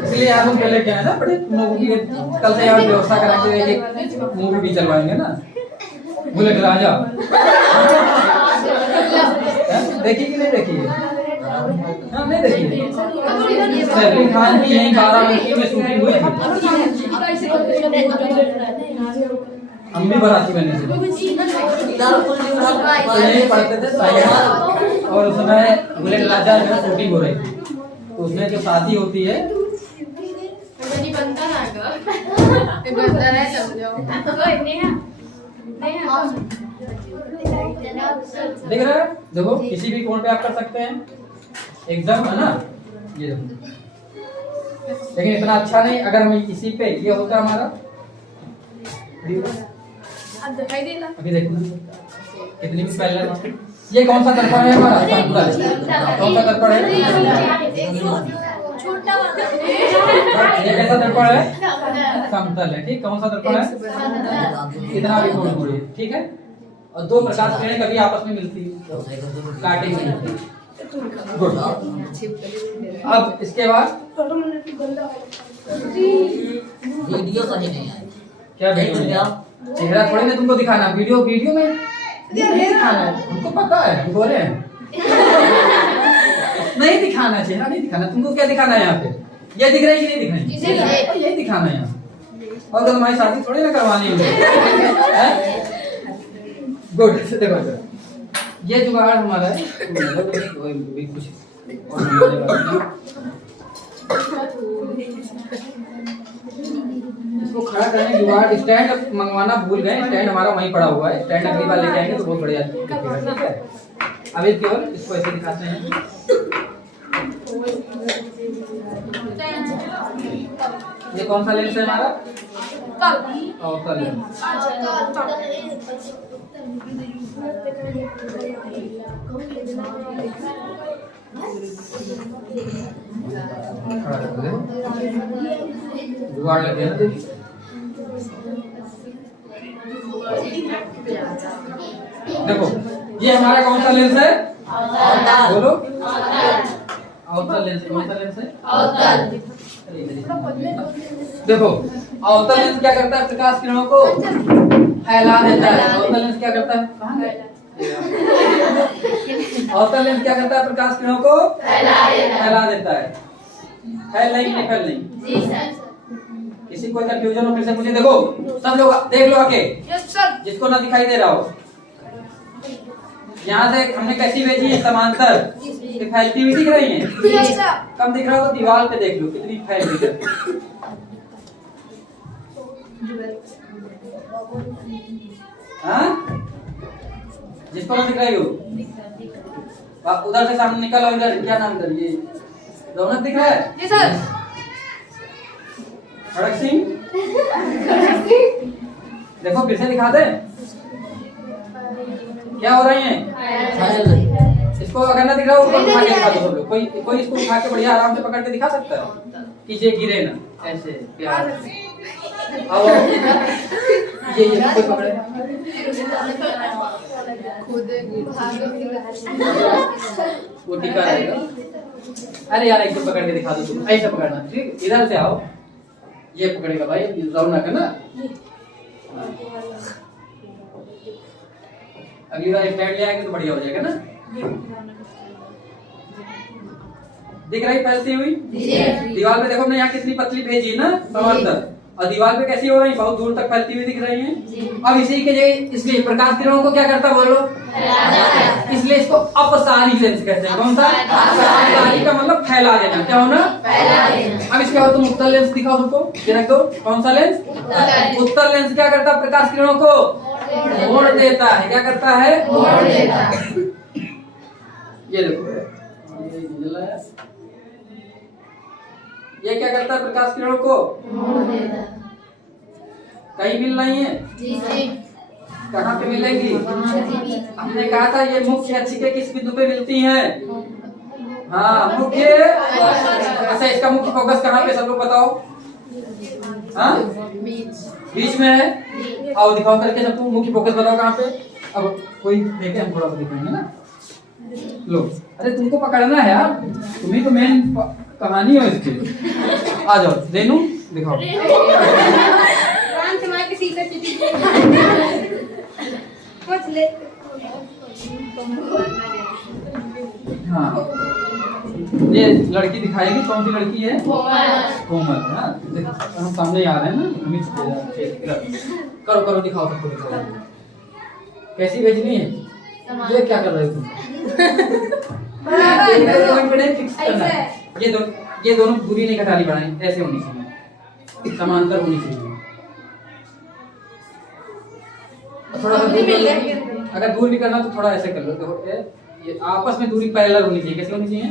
इसलिए आज हम पहले क्या है ना, बड़े तुम लोगों की कल से यहाँ व्यवस्था कराएंगे, एक मूवी भी चलवाएंगे ना, बुलेट राजा। देखी कि नहीं देखी? हाँ नहीं देखी। सैफी खान की यही 12 में शूटिंग हुई थी। हम भी बराती बने थे, यही पढ़ते थे साइड, और उस समय बुलेट राजा में शूटिंग हो रही थी। तो उसमें जो शादी होती है देख रहे हैं, देखो किसी भी कोण पे आप कर सकते हैं एकदम, है ना। ये देखो, लेकिन इतना अच्छा नहीं। अगर हम इसी पे ये होता हमारा, अभी देखो कितनी भी पहले। ये कौन सा दर्पण है हमारा? कौन सा दर्पण है? ये कैसा दर्पण है? समतल है। ठीक, कौन सा दर्पण है? इतना भी थोड़ी थोड़ी, ठीक है। और दो प्रकाश किरणें कभी आपस में मिलती है, काटेंगे। गुड। अब इसके बाद वीडियो सही नहीं है। क्या वीडियो? चेहरा थोड़ी ना तुमको दिखाना, वीडियो में नहीं दिखाना है, तुमको पता है, हम बोले हैं नहीं दिखाना, चेहरा नहीं दिखाना। तुमको क्या दिखाना है यहाँ पे? ये दिख रहा है कि नहीं दिख रहा है? यही दिखाना है यहाँ। और तो तुम्हारी शादी थोड़ी ना करवानी है। गुड। देखो ये जुगाड़ हमारा है, कुछ इसको खड़ा करने जुगाड़। स्टैंड मंगवाना भूल गए, स्टैंड हमारा वहीं पड़ा हुआ है। स्टैंड अगली बार लेके आएंगे तो बहुत बढ़िया दिखेगा, ठीक है। अभी केवल इसको ऐसे दिखाते हैं। ये कौन सा लेंस है हमारा? अवतल लेंस। जुगाड़ लगे हैं। देखो ये हमारा कौन सा लेंस है? बोलो। अवतल लेंस। कौन सा लेंस है? देखो अवतल लेंस क्या करता है? प्रकाश किरणों को फैला देता है। अवतल लेंस क्या करता है? अवतल लेंस क्या करता है? प्रकाश किरणों को फैला देता है। फैल नहीं, फैल नहीं। किसी कोई कंफ्यूजन हो फिर से मुझे देखो, सब लोग देख लो आके, जिसको ना दिखाई दे रहा हो। यहाँ से हमने कैसी भेजी है? समांतर। फैलती हुई दिख रही है? कम दिख रहा हो तो दीवार पे देख लो कितनी फैल रही है। हाँ? जिसको ना दिख रही हो उधर से सामने निकल आओ। इधर क्या नाम? इधर ये रौनक दिख रहा है? जी सर। खड़क सिंह। देखो फिर से दिखा दे क्या हो रही है। इसको अगर ना दिख रहा हो ऊपर उठा के दिखा दो सब लोग। कोई इसको उठा के बढ़िया आराम से पकड़ के दिखा सकता है कि ये गिरे ना ऐसे प्यार से। अब ये कोई पकड़े। वो टिका रहेगा। अरे यार एक पकड़ के दिखा दो तुम, ऐसे पकड़ना। ठीक, इधर से आओ, ये पकड़ेगा भाई, रौनक है ना। अगली बार स्टैंड ले आएंगे तो बढ़िया हो जाएगा ना। दिख रही फैलती हुई दीवार पे? देखो हमने यहाँ कितनी पतली भेजी ना समांतर, और दीवार पे कैसी हो रही, बहुत दूर तक फैलती हुई दिख रही हैं। अब इसी के इसलिए प्रकाश किरणों को क्या करता बोलो, इसलिए इसको अपसारी लेंस कहते हैं। कौन सा? अपसारी का मतलब फैला देना। क्या होना? फैला देना। अब इसके बाद तुम उत्तल लेंस दिखाओ सबको, ये रख दो। कौन सा लेंस? उत्तल लेंस क्या करता है? प्रकाश किरणों को मोड़ देता है। क्या करता है? मोड़ देता है। ये देखो, ये क्या करता है? प्रकाश किरणों को मोड़ देता है। कहीं मिल रही है? कहाँ पे मिलेगी? हमने कहा था ये मुख्य अक्ष के किस बिंदु पे मिलती हैं? हाँ, मुख्य। अच्छा, इसका मुख्य फोकस कहाँ पे, सब लोग बताओ। हाँ, बीच में है। आओ दिखाओ करके सबको, मुख्य फोकस बताओ कहाँ पे। अब कोई देखे, हम थोड़ा सा दिखाएंगे ना। लो, अरे तुमको पकड़ना है यार, तुम्ही तो मेन कहानी हो इसकी। आ जाओ रेनू, दिखाओ। हाँ, ये लड़की दिखाएगी। कौन सी लड़की है? कोमल। हम सामने आ रहे हैं ना, करो करो, दिखाओ सबको, दिखाओ कैसी भेजनी है। ये क्या कर रहे हो तुम? फिक्स करना है। ये दोनों दूरी नहीं घटानी पड़ेगी, ऐसे होनी चाहिए, समांतर होनी चाहिए। थोड़ा सा दूर, अगर दूर भी करना तो थोड़ा ऐसे कर लो। देखो, ये आपस में दूरी पैरेलल होनी चाहिए। कैसे होनी चाहिए?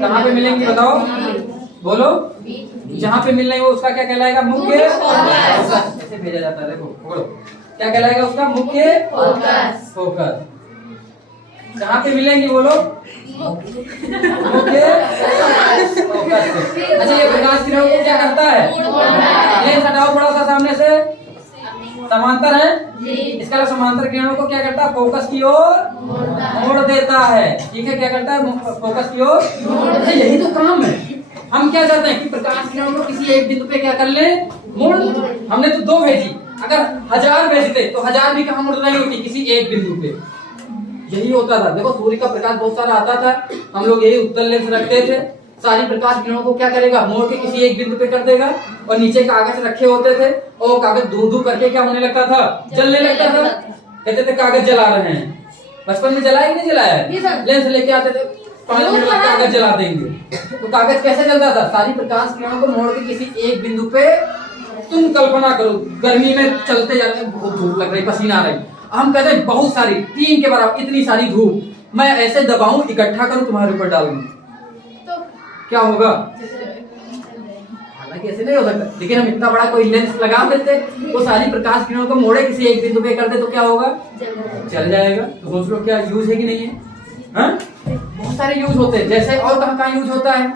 कहाँ पे मिलेंगी बताओ, बोलो। जहाँ पे मिल रही हो उसका क्या कहलाएगा? मुख्य। ऐसे भेजा जाता है, देखो पकड़ो। क्या कहलाएगा उसका? मुख्य फोकस। कहाँ पे मिलेंगी बोलो? मुख्य फोकस। अच्छा, ये प्रकाश किरणों को क्या करता है? लेंस हटाओ थोड़ा सा सामने से। समांतर है, इसका समांतर किरणों को क्या करता है? फोकस की ओर मोड़ देता है। ठीक है, क्या करता है? फोकस की ओर। यही तो काम है। हम क्या चाहते हैं कि प्रकाश किरणों को किसी एक बिंदु पे क्या कर ले? मोड़। हमने तो 2 भेजी, अगर 1000 भेजते तो 1000 भी कहाँ मुड़ रही होती? किसी एक बिंदु पे। यही होता था। देखो, सूर्य का प्रकाश बहुत सारा आता था, हम लोग यही उत्तल लेंस रखते थे। सारी प्रकाश किरणों को क्या करेगा? मोड़ के किसी एक बिंदु पे कर देगा। और नीचे कागज रखे होते थे, और कागज दूर दूर करके क्या होने लगता था? जलने लगता था। कहते थे कागज जला रहे हैं। बचपन में जलाया कि नहीं जलाया? लेंस लेके आते थे, 5 मिनट में कागज जला देंगे। तो कागज कैसे जलता था? सारी प्रकाश किरणों को मोड़ के किसी एक बिंदु पे। तुम कल्पना करो, गर्मी में चलते जाते, बहुत धूप लग रही, पसीना आ रही, हम कहते हैं बहुत सारी, 3 के बराबर इतनी सारी धूप मैं ऐसे दबाऊं, इकट्ठा करूं, तुम्हारे ऊपर डालूं, तो क्या होगा? हालांकि ऐसे नहीं हो सकता, लेकिन हम इतना बड़ा कोई लेंस लगा देते, वो सारी प्रकाश किरणों को मोड़े किसी एक बिंदु पे कर दे, तो क्या होगा? जल जाएगा। तो सोच लो क्या यूज है कि नहीं है? हाँ? बहुत सारे यूज होते हैं। जैसे और कहाँ यूज होता है?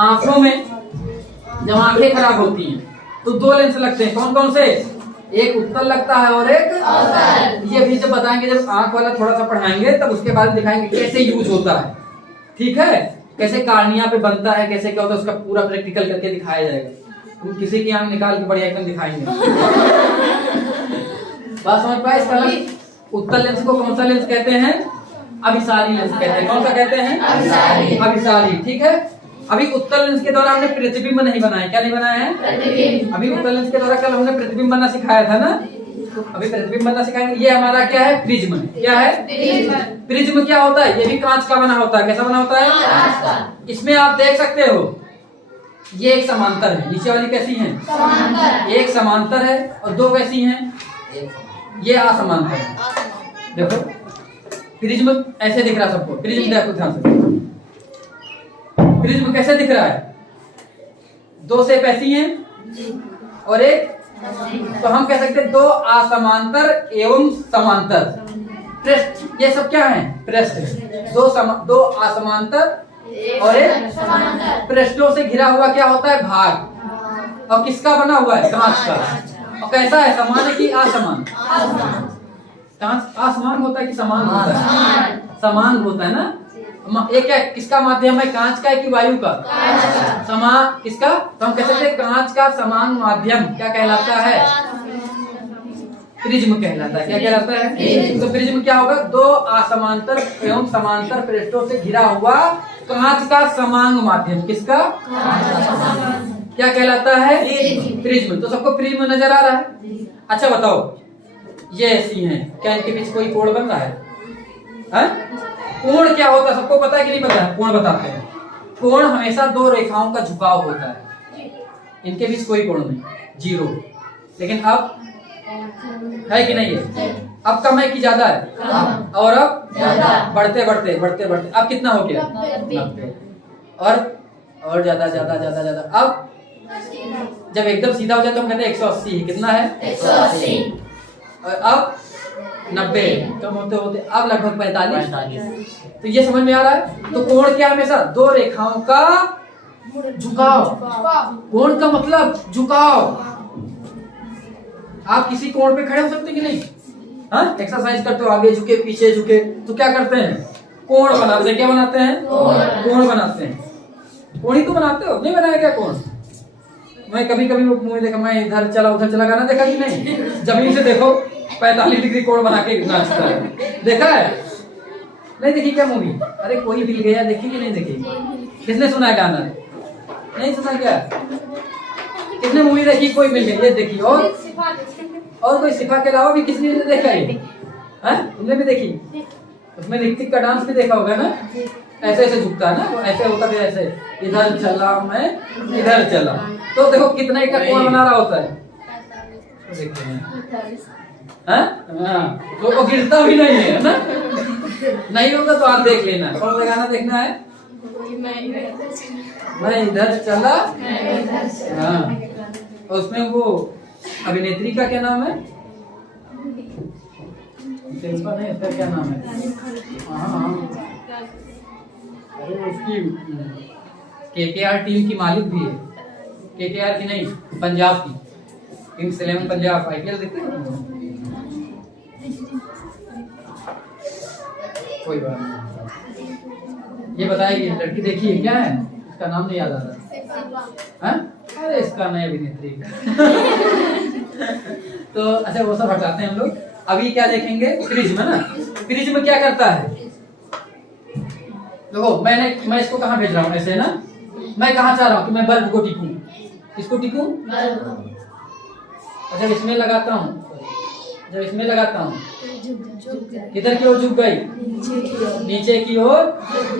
आंखों में, जब आंखें खराब होती हैं तो 2 लेंस लगते हैं। कौन कौन से? एक उत्तल लगता है और एक अवतल। ये भी जब बताएंगे, जब आंख वाला थोड़ा सा पढ़ाएंगे, तब उसके बाद दिखाएंगे कैसे यूज होता है। ठीक है, कैसे कार्निया पे बनता है, कैसे क्या होता है, उसका पूरा प्रैक्टिकल करके दिखाया जाएगा। तुम किसी की आंख निकाल के बढ़िया एकदम दिखाएंगे। बात समझ पाए? इसका उत्तल लेंस को कौन सा लेंस कहते हैं? अभिसारी लेंस कहते हैं। कौन सा कहते हैं? अभिसारी। ठीक है। अभी उत्तल लेंस के द्वारा हमने प्रतिबिंब नहीं बनाया। क्या नहीं बनाया है? प्रतिबिंब। अभी उत्तल लेंस के द्वारा कल हमने प्रतिबिंब बनना सिखाया था ना, तो अभी प्रतिबिंब बनना सिखाएंगे। ये हमारा क्या है? प्रिज्म। क्या है? प्रिज्म क्या होता है? ये भी कांच का बना होता है। कैसा बना होता है? कांच का। इसमें आप देख सकते हो, ये एक समांतर है, नीचे वाली कैसी है? समांतर। एक समांतर है और 2 कैसी हैं? ये असमांतर है। देखो, प्रिज्म ऐसे दिख रहा सबको। प्रिज्म देखो ध्यान से, प्रिज्म कैसे दिख रहा है? 2 शेप ऐसी हैं और एक, तो हम कह सकते हैं 2 असमांतर एवं समांतर पृष्ठ। ये सब क्या है? पृष्ठ। 2 असमांतर और एक पृष्ठों से घिरा हुआ क्या होता है? भाग। और किसका बना हुआ है? कांच का। और कैसा है? समान है कि असमान? कांच असमान होता है कि समान होता है? समान होता है ना। एक क्या, किसका माध्यम है? कांच का है कि वायु का? समान किसका? तो हम कह सकते हैं कांच का समान माध्यम क्या कहलाता है? प्रिज्म कहलाता है। क्या कहलाता है? तो प्रिज्म क्या होगा? 2 असमांतर एवं समांतर पृष्ठों से घिरा हुआ कांच का समांग माध्यम। किसका? क्या कहलाता है? प्रिज्म। तो सबको प्रिज्म नजर आ रहा है। अच्छा बताओ, ये ऐसी हैं, क्या इनके बीच कोई कोण बन रहा है? कोण क्या होता है सबको पता है कि नहीं पता है? कोण बताते हैं। कोण हमेशा दो रेखाओं का झुकाव होता है। इनके बीच कोई कोण नहीं, जीरो। लेकिन अब है कि नहीं है? अब कम है कि ज्यादा है? और अब बढ़ते बढ़ते बढ़ते बढ़ते अब कितना हो गया? 90। और ज्यादा ज्यादा ज्यादा ज्यादा। अब जब एकदम सीधा हो जाए तो हम कहते हैं 180। कितना है? 180। और अब 90। कम होते होते अब लगभग 45। तो ये समझ में आ रहा है? तो कोण क्या? हमेशा दो रेखाओं का झुकाव। कोण का मतलब झुकाव। आप किसी कोण पे खड़े हो सकते कि नहीं? हाँ, एक्सरसाइज करते हो, आगे झुके पीछे झुके, तो क्या करते हैं? कोण बनाते हैं। क्या बनाते हैं? कोण बनाते हैं। कोण ही तो बनाते हो, नहीं बनाया क्या कोण? मैं कभी कभी मुझे देखा, मैं इधर चला उधर चला, गाना देखा कि नहीं? जमीन से देखो 45 डिग्री कोण बना के नाचता है, देखा है? नहीं देखी क्या मूवी? अरे कोई मिल गया, देखी कि नहीं देखी? किसने सुना है गाना? नहीं सुना क्या? किसने मूवी देखी? कोई मिल गई, ये देखी। और कोई सिफा के अलावा भी किसी ने देखा है? तुमने भी देखी? उसमें ऋतिक का डांस भी देखा होगा ना? ऐसे ऐसे झुकता है ना, वो ऐसे होता है, ऐसे इधर चला मैं इधर चला। तो देखो कितना का कोण बना रहा होता है। तो वो गिरता भी नहीं है ना? नहीं होगा तो आप देख लेना। कौन सा गाना देखना है? मैं इधर चला। हाँ, उसमें वो अभिनेत्री का क्या नाम है? शिल्पा नहीं, उसका क्या नाम है? हाँ, अरे उसकी केकेआर टीम की मालिक भी है। केकेआर की नहीं, पंजाब की, किंग्स 11 पंजाब। आईपीएल देखते हो? कोई बात नहीं। ये बताएगी लड़की देखी है क्या है? इसका नाम नहीं याद आ रहा। अरे इसका नहीं, अभिनेत्री तो अच्छा वो सब हटाते हैं हम लोग। अभी क्या देखेंगे? प्रिज्म है ना? प्रिज्म क्या करता है? देखो मैं इसको कहाँ भेज रहा हूँ? ऐसे ना, मैं कहाँ चाह रहा हूँ कि मैं बल्ब को टिकूं। इसको टिकूं? जब इसमें लगाता हूँ, किधर की ओर झुक गई? नीचे की ओर।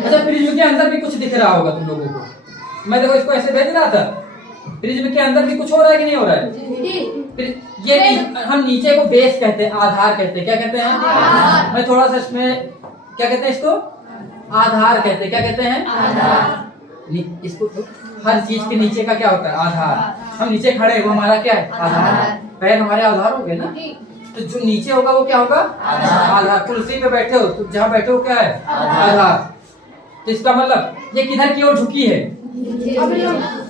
अच्छा, प्रिज्म के अंदर भी कुछ दिख रहा होगा तुम लोगों को। मैं देखो इसको ऐसे भेज रहा था, प्रिज्म के अंदर भी कुछ हो रहा है कि नहीं हो रहा है? ये हम नीचे को बेस कहते हैं, आधार कहते हैं। क्या कहते हैं? मैं थोड़ा सा इसमें क्या कहते हैं? इसको आधार कहते हैं। क्या कहते हैं? आधार। इसको हर चीज के नीचे का क्या होता है? आधार। हम नीचे खड़े, वो हमारा क्या है? आधार। पैर हमारे आधार हो गए ना? तो जो नीचे होगा वो क्या होगा? आधार। कुर्सी पे बैठे हो तो जहाँ बैठे हो क्या है? आधार। तो इसका मतलब ये किधर की ओर झुकी है?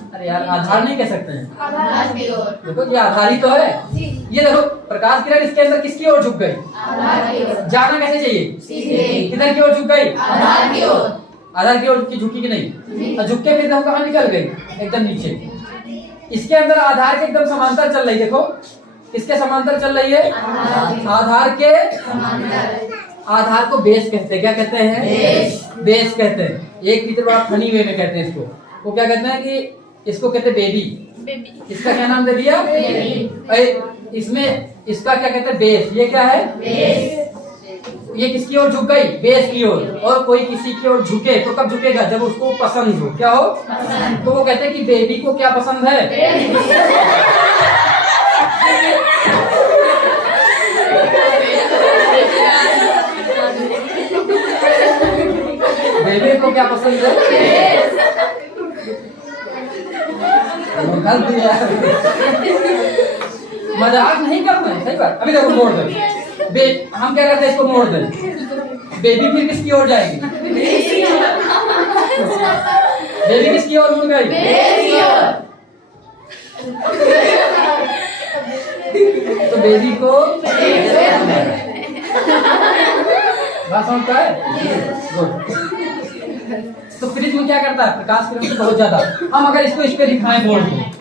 अरे यार, आधार नहीं कह सकते हैं, आधार की ओर। देखो ये आधार ही तो है। ये देखो प्रकाश किरण इसके अंदर किसकी ओर झुक गई? आधार की ओर। जाना कैसे चाहिए? किधर की ओर झुक गई? आधार की ओर। आधार की ओर की झुकी कि नहीं? झुक के फिर कहाँ निकल गई? एकदम नीचे। इसके अंदर आधार के एकदम समांतर चल रही। देखो किसके समांतर चल रही है? आधार के समांतर। आधार को बेस कहते हैं। क्या कहते हैं? बेस कहते हैं। एक भीतर बड़ा फनी वे में कहते हैं इसको। वो क्या कहते हैं कि इसको कहते हैं बेबी। इसका क्या नाम दे दिया? बेबी। इसमें इसका क्या कहते हैं? बेस। ये क्या है? बेस। ये किसकी ओर झुक गई? बेस की ओर। और कोई किसी की ओर झुके तो कब झुकेगा? जब उसको पसंद हो। क्या हो? पसंद। तो वो कहते हैं कि बेबी को क्या पसंद है? बेबी को क्या पसंद है? मजाक नहीं करना है, सही बात। अभी देखो मोड़ दे, हम क्या करते हैं? इसको मोड़ दे। बेबी फिर किसकी ओर जाएगी? बेबी किसकी ओर मुड़ गई? तो बेबी को बात समझता है? तो प्रिज्म क्या करता है? प्रकाश किरण से बहुत ज्यादा। हम अगर इसको इस पे दिखाएं बोर्ड पे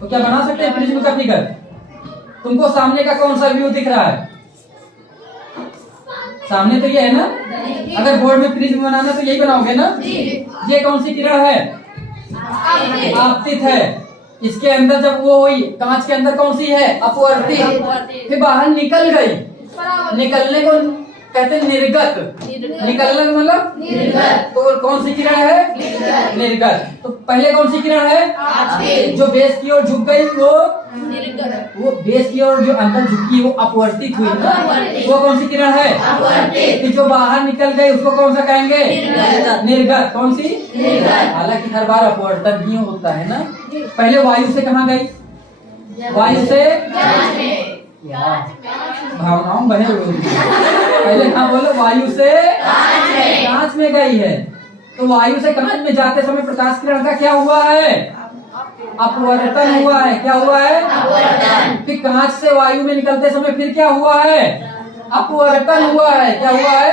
तो क्या बना सकते हैं प्रिज्म का फिगर? तुमको सामने का कौन सा व्यू दिख रहा है? सामने तो ये है ना, अगर बोर्ड में प्रिज्म बनाना तो यही बनाओगे ना। ये कौन सी किरण है? आपतित है। इसके अंदर जब वो हुई, कांच के अंदर कौन सी है? अपवर्तित। फिर बाहर निकल गई, निकलने को कहते हैं निर्गत। निकलने का मतलब निर्गत। तो कौन सी किरण है? निर्गत। तो पहले कौन सी किरण है? जो बेस की ओर झुक गई वो बेस की ओर जो अंदर झुकी वो अपवर्तित हुई ना, वो कौन सी किरण है? कि जो बाहर निकल गई उसको कौन सा कहेंगे? निर्गत। कौन सी? हालांकि हर बार अपवर्तन ही होता है ना। पहले वायु से कहाँ गई? वायु से भावनाओं बहे हुए। पहले कहाँ बोलो? वायु से कांच में गई है। तो वायु से कांच में जाते समय प्रकाश किरण का क्या हुआ है? अपवर्तन हुआ है। क्या हुआ है? फिर कांच से वायु में निकलते समय फिर क्या हुआ है? अपवर्तन हुआ है। क्या हुआ है?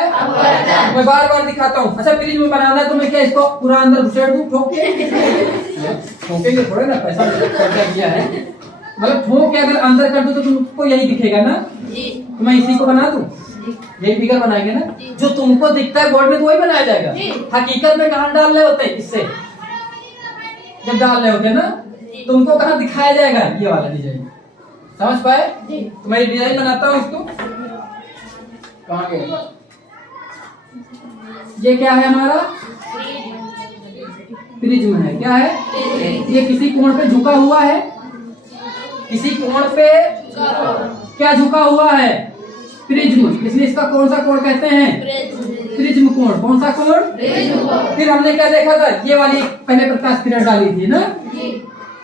मैं बार बार दिखाता हूँ। अच्छा, प्रिज्म बनाना है तो मैं क्या इसको पूरा अंदर घुसेड़ दूं? ठोक के ठोकेंगे थोड़े ना, पैसा खर्चा किया है। मतलब ठोक के अगर अंदर कर दूं तो तुमको यही दिखेगा ना। तो मैं इसी को बना दूं, यही फिगर बनाएंगे ना। जो तुमको दिखता है बोर्ड में तो वही बनाया जाएगा। हकीकत में कहाँ डाल रहे होते? इससे जब डाल रहे होते ना, तुमको कहाँ दिखाया जाएगा? ये वाला डिजाइन। समझ पाए? तो मैं डिजाइन बनाता हूँ इसको। कहाँ गया? ये क्या है हमारा? प्रिज्म है। क्या है? ये किसी कोण पे झुका हुआ है। किसी कोण पे क्या झुका हुआ है? प्रिज्म। इसलिए इसका कौन सा कोण कहते हैं? प्रिज्म कोण। कौन सा कोण? फिर हमने क्या देखा था? ये वाली पहले प्रकाश किरण डाली थी ना।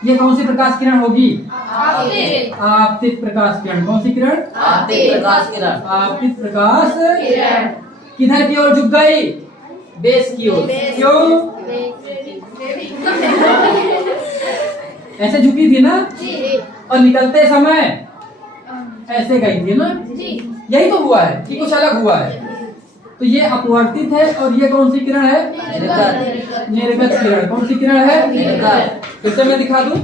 ये कौन सी प्रकाश किरण होगी? आपतित प्रकाश किरण। कौन सी किरण? आपतित प्रकाश किरण। आपतित प्रकाश किरण किधर की ओर झुक गई? बेस की ओर। क्यों? ऐसे झुकी थी ना, और निकलते समय ऐसे गई थी ना। यही तो हुआ है कि कुछ अलग हुआ है? तो ये अपवर्तित है। और ये कौन सी किरण है? निर्गत किरण। कौन सी किरण है? निर्गत। फिर से मैं दिखा दूं,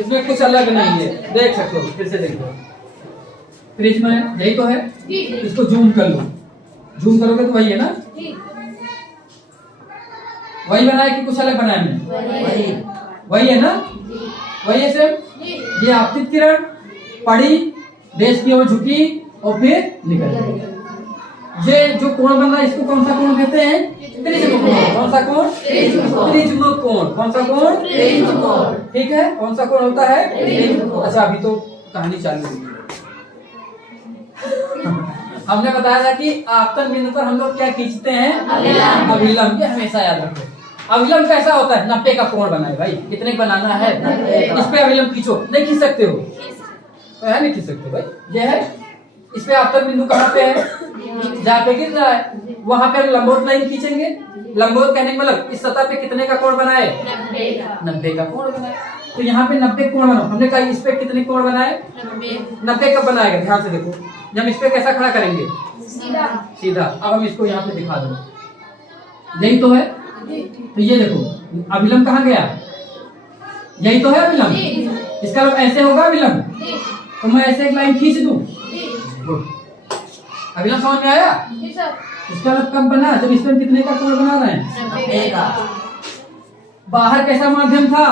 इसमें कुछ अलग नहीं है, देख सकते हो। फिर से देखो, प्रिज्म है, यही तो है। इसको जूम कर लो, जूम करोगे तो वही है ना। वही बनाया कि कुछ अलग बनाया? मैंने वही है ना, वही है सेम। ये आपतित किरण पड़ी, बेस की ओर झुकी और फिर निकल गई। ये जो कोण बन रहा है इसको कौन सा कोण कहते हैं? प्रिज्म कोण। कौन सा कोण? प्रिज्म कोण। कौन सा कोण? प्रिज्म कोण। ठीक है, कौन सा कोण होता है? प्रिज्म कोण। अच्छा, अभी तो कहानी चालू होगी। हमने बताया था कि आपतन बिंदु पर हम लोग क्या खींचते हैं? अभिलंब। ये हमेशा याद रखो। अभिलंब कैसा होता है? 90 का कोण बनाए भाई। कितने बनाना है? इस पे अभिलंब खींचो। नहीं खींच सकते हो? है नहीं खींच सकते भाई। ये है, इस पे आपतन बिंदु कहाँ पे है? जहाँ पे गिर रहा है वहां पे हम लंबवत लाइन खींचेंगे। लंबवत कहने का मतलब इस सतह पे कितने का कोण बनाए? 90 का कोण बनाए। तो यहाँ पे 90 कोण बनाओ। हमने कहा इस पे कितने कोण बनाए? 90 कब बनाएगा? ध्यान से देखो, जब इस पे कैसा खड़ा करेंगे? सीधा। अब हम इसको यहाँ पे दिखा दो। यही तो है। तो ये देखो, अभिलंब कहाँ गया? यही तो है अभिलंब। इसका मतलब ऐसे होगा अभिलंब। तो मैं ऐसे एक लाइन खींच दूं। अभिलंब समझ में आया? इसका मतलब कब बना? जब इसमें कितने का कोण बना रहे हैं? 90 का। बाहर कैसा माध्यम था?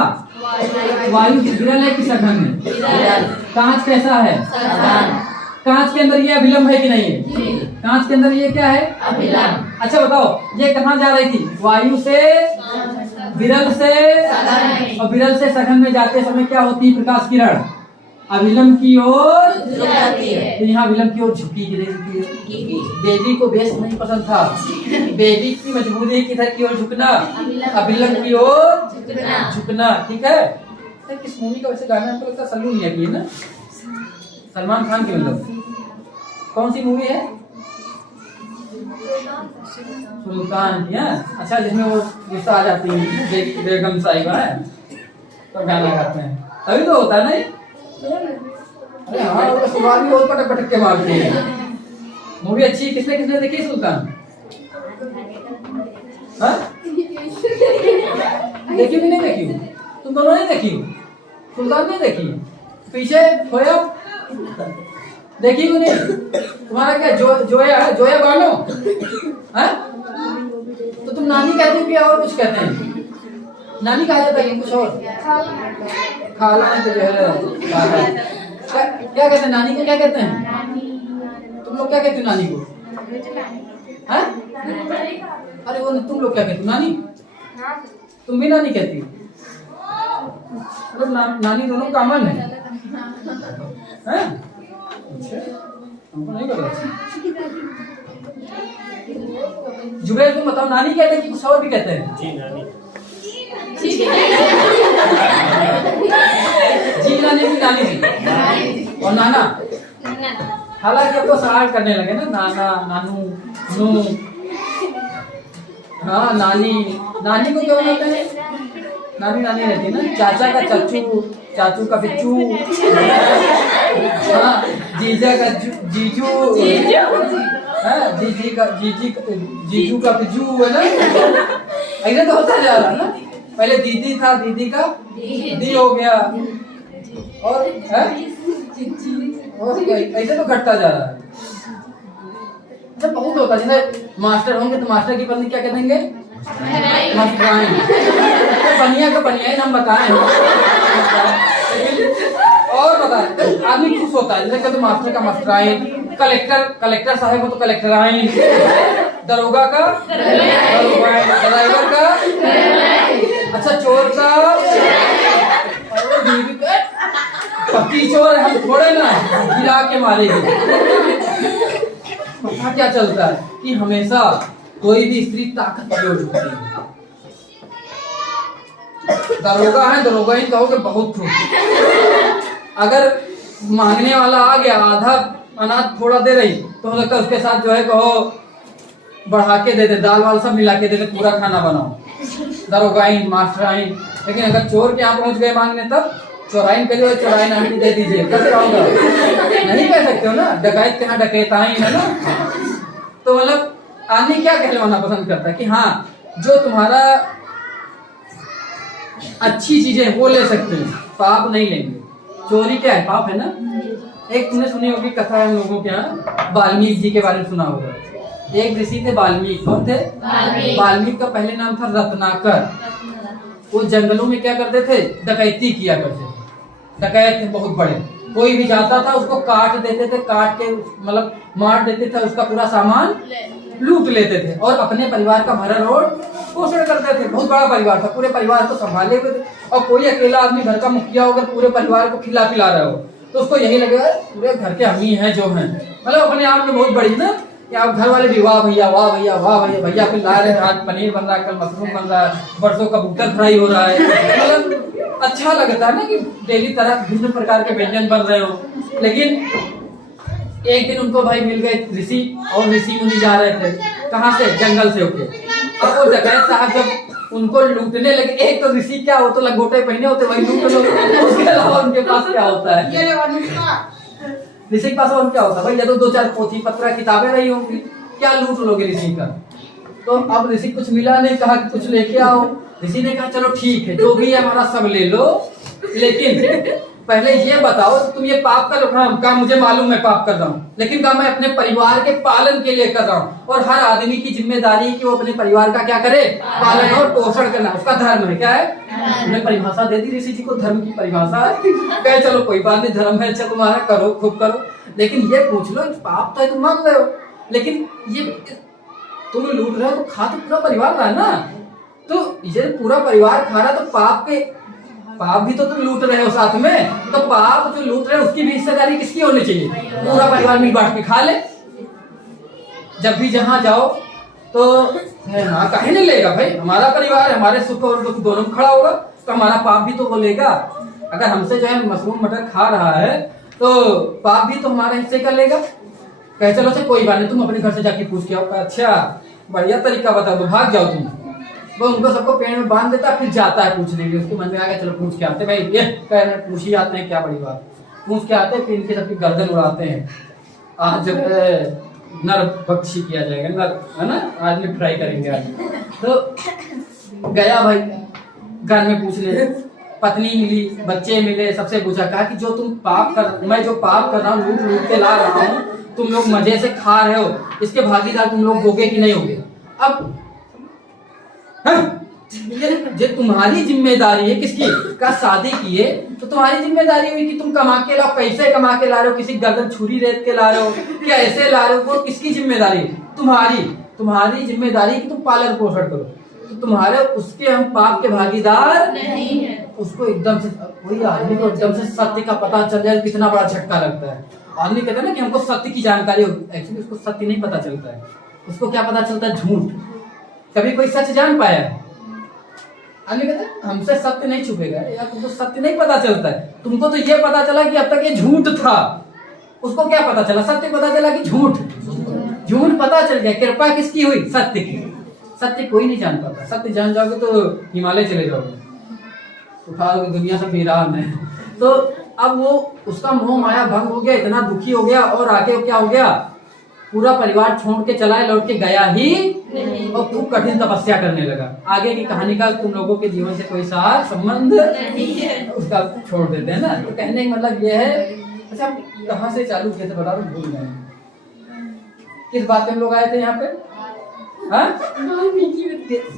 वायु विरल है कि सघन है? कांच कैसा है? कांच के अंदर ये अभिलंब है कि नहीं है? कांच के अंदर ये क्या है? अभिलंब। अच्छा बताओ, ये कहाँ जा रही थी? वायु से विरल से, और विरल से सघन में जाते समय क्या होती है? प्रकाश किरण अभिलंब की ओर जाती है। तो यहाँ अभिलंब की ओर झुकी गिरती है। बेबी को बेस नहीं पसंद था। बेबी की मजबूरी किधर की ओर झुकना? अभिलंब की ओर झुकना। ठीक है। किस मूवी का वैसे गाना हमको लगता है सल्लू मियां की है ना, सलमान खान की। मतलब कौन सी मूवी है? सुल्तान की। अच्छा, जिसमें वो गुस्सा आ जाती है बेगम साहिबा है तो गाना गाते हैं, तभी तो होता है ना। अरे हाँ, वो शुरुआत में बहुत पटक पटक के मारते हैं। मूवी अच्छी। किसने किसने देखी सुल्तान? हाँ, देखी भी नहीं देखी? तुम दोनों नहीं देखी? सुल्तान नहीं देखी? पीछे खोया देखी को नहीं? तुम्हारा क्या जोया है? जोया बानो है? तो तुम नानी कहती हो या और कुछ कहते हैं? नानी कहा जाता है कुछ और? खाला है तो जो है खाला। क्या कहते हैं नानी को? क्या कहते हैं तुम लोग? क्या कहते हो नानी को? हैं? अरे वो तुम लोग क्या कहते हो? नानी? तुम भी नानी कहती हो? मतलब नानी दोनों कॉमन है? हैं? अच्छा, हमको नहीं पता। जुबैर तुम बताओ, नानी कहते हैं कि कुछ और भी कहते हैं? जी नानी। जी नानी भी नानी भी और नाना। हालांकि अब तो सवाल करने लगे ना, नाना नानू नू। हाँ नानी, नानी को क्या बोलते हैं? नानी नानी रहती है ना। चाचा का चाचू, चाचू का पिच्चू, हाँ जीजा का जीजू, हाँ जीजी का जीजू का पिज्जू है ना। ऐसे तो होता जा रहा है ना। पहले दीदी था, दीदी का दी हो गया और ऐसे तो घटता जा रहा है। अच्छा बहुत होता है। जैसे मास्टर होंगे तो मास्टर की पत्नी क्या कह देंगे? मास्टराइन। तो बनिया का बनिया ही नाम बताएं। और बताएं आदमी खुश होता है। जैसे कहते मास्टर का मास्टराइन, कलेक्टर साहब को तो कलेक्टराइन, दरोगा का दरोगाइन, ड्राइवर का, अच्छा चोर का पक्की चोर हम थोड़े ना गिरा के मारेंगे। पता क्या चलता है कि हमेशा कोई भी स्त्री ताकत प्रयोग होती है। दरोगा है, दरोगा ही कहोगे बहुत खुश। अगर मांगने वाला आ गया, आधा अनाज थोड़ा दे रही तो हो सकता है उसके साथ जो है कहो बढ़ा के दे दे, दाल वाल सब मिला के दे दे, पूरा खाना बनाओ। दरोगाइन, मास्टराइन। लेकिन अगर चोर के यहाँ पहुंच गए मांगने तब चोराइन कहिए, चोराइन आंटी दे दीजिए, कैसे होगा? नहीं कह सकते हो ना। डकैत के यहाँ डकैताइन है ना। तो मतलब आदमी क्या कहलवाना पसंद करता है कि हाँ जो तुम्हारा अच्छी चीजें वो ले सकते हैं, पाप नहीं लेंगे। चोरी क्या है? पाप है ना। एक तुमने सुनी होगी कथा है हम लोगों के यहाँ, वाल्मीकि जी के बारे में सुना होगा। एक ऋषि थे वाल्मीकि। कौन थे? वाल्मीकि का पहले नाम था रत्नाकर। वो जंगलों में क्या करते थे? डकैती किया करते थे। डकैत थे बहुत बड़े। कोई भी जाता था उसको काट देते थे, काट के मतलब मार देते थे, उसका पूरा सामान लूट लेते थे और अपने परिवार का भरण और पोषण करते थे। बहुत बड़ा परिवार था, पूरे परिवार को संभाले हुए थे। और कोई अकेला आदमी घर का मुखिया होकर पूरे परिवार को खिला पिला रहा हो तो उसको यही लगेगा पूरे घर के हम ही हैं जो हैं। मतलब अपने आप में बहुत बड़ी ना कि आप घर वाले भी वाह भैया वाह भैया वाह भैया, भैया फिर ला रहे हैं, आज पनीर बन रहा है, कल मशरूम बन रहा है, बरसों कबूतर फ्राई हो रहा है। मतलब अच्छा लगता है ना कि डेली तरह भिन्न प्रकार के व्यंजन बन रहे हो। लेकिन एक दिन उनको भाई मिल गए ऋषि, और ऋषि मुनि जा रहे थे कहाँ से? जंगल से होके। अब वो डकैत साहब जब उनको लूटने लगे, एक तो ऋषि क्या हो तो लंगोटे पहने होते वही लूट लो, उसके अलावा उनके पास क्या होता है? ऋषि के पास और क्या होता है भाई? या तो दो चार पोथी पत्र किताबें रही होंगी, क्या लूट लोगे ऋषि का? तो अब ऋषि कुछ मिला नहीं, कहा कि कुछ लेके आओ। ऋषि ने कहा चलो ठीक है जो भी है हमारा सब ले लो, लेकिन पहले ये बताओ तुम ये पाप कर रहे हो? काम मुझे मालूम है पाप कर रहा हूँ, लेकिन काम मैं अपने परिवार के पालन के लिए कर रहा हूँ। और हर आदमी की जिम्मेदारी है कि वो अपने परिवार का क्या करे? पालन और पोषण करना, उसका धर्म है। क्या है? उन्होंने परिभाषा दे दी ऋषि जी को, धर्म की परिभाषा है। कहे चलो कोई बात नहीं, धर्म है अच्छा तुम्हारा, करो खूब करो, लेकिन ये पूछ लो पाप तो तुम मान रहे हो, लेकिन ये तुम लूट रहे हो तो खा तो पूरा परिवार रहा है ना। तो ये पूरा परिवार खा रहा तो पाप भी तो तुम लूट रहे हो साथ में, तो पाप जो लूट रहे हो उसकी भी हिस्सेदारी किसकी होनी चाहिए? पूरा परिवार मिल बांट के खा ले। जब भी जहां जाओ तो हाँ काहे नहीं लेगा भाई? हमारा परिवार है, हमारे सुख और दुख दोनों खड़ा होगा, तो हमारा पाप भी तो वो लेगा। अगर हमसे जो है मशरूम मटर खा रहा है तो पाप भी तो हमारे हिस्से का लेगा। कहे चलो से कोई बात नहीं, तुम अपने घर से जाके पूछ के आओ। अच्छा बढ़िया तरीका बता दो, भाग जाओ तुम। वो उनको सबको पेड़ में बांध देता, फिर जाता है पूछने के लिए। उसके मन में आ गया चलो पूछ के आते, भाई ये कह रहे पूछ ही आते हैं, क्या बड़ी बात। पूछ के आते हैं, फिर इनके सबकी गर्दन उड़ाते हैं। आज जब नर भक्षी किया जाएगा, नर है ना, आज में फ्राई करेंगे आज। तो गया भाई घर में पूछने, पत्नी मिली, बच्चे मिले, सबसे पूछा, कहा कि जो तुम मैं जो पाप कर रहा हूँ, लूट लूट के ला रहा हूँ, तुम लोग मजे से खा रहे हो, इसके भागीदार तुम लोग होगे कि नहीं होगे? अब ये तुम्हारी जिम्मेदारी है। किसकी? का शादी किए तो तुम्हारी जिम्मेदारी हुई कि तुम कमा के लाओ, पैसे कमा के ला रहे हो, किसी गर्दन छुरी रेत के ला रहे हो, क्या ऐसे ला रहे हो, वो किसकी जिम्मेदारी? तुम्हारी जिम्मेदारी कि तुम पालन पोषण करो। तो तुम्हारे उसके हम पाप के भागीदार नहीं है। उसको एकदम से, वही आदमी को एकदम से सत्य का पता चल जाए, कितना बड़ा झटका लगता है। आदमी कहता है ना कि हमको सत्य की जानकारी होगी, एक्चुअली उसको सत्य नहीं पता चलता है। उसको क्या पता चलता है? झूठ। कभी कोई सच जान पाया है? आदमी कहता है हमसे सत्य नहीं छुपेगा, यार तुमको सत्य नहीं पता चलता है। तुमको तो ये पता चला कि अब तक ये झूठ था, उसको क्या पता चला? सत्य पता चला कि झूठ पता चल गया। कृपा किसकी हुई? सत्य की। सत्य कोई नहीं जान पाता। सत्य जान जाओगे तो हिमालय चले जाओगे, उठाओगे दुनिया से वीरान है। तो अब वो उसका मोह माया भंग हो गया, इतना दुखी हो गया, और आगे क्या हो गया? पूरा परिवार छोड़ के चला, लौट के गया ही नहीं, और खूब कठिन तपस्या करने लगा। आगे की कहानी का तुम लोगों के जीवन से कोई सार संबंध नहीं है, उसका छोड़ देते हैं ना। तो कहने का मतलब ये है, अच्छा कहाँ से चालू किए थे बता दो, भूल गए। किस बात पे हम लोग आए थे यहाँ पे? हाँ?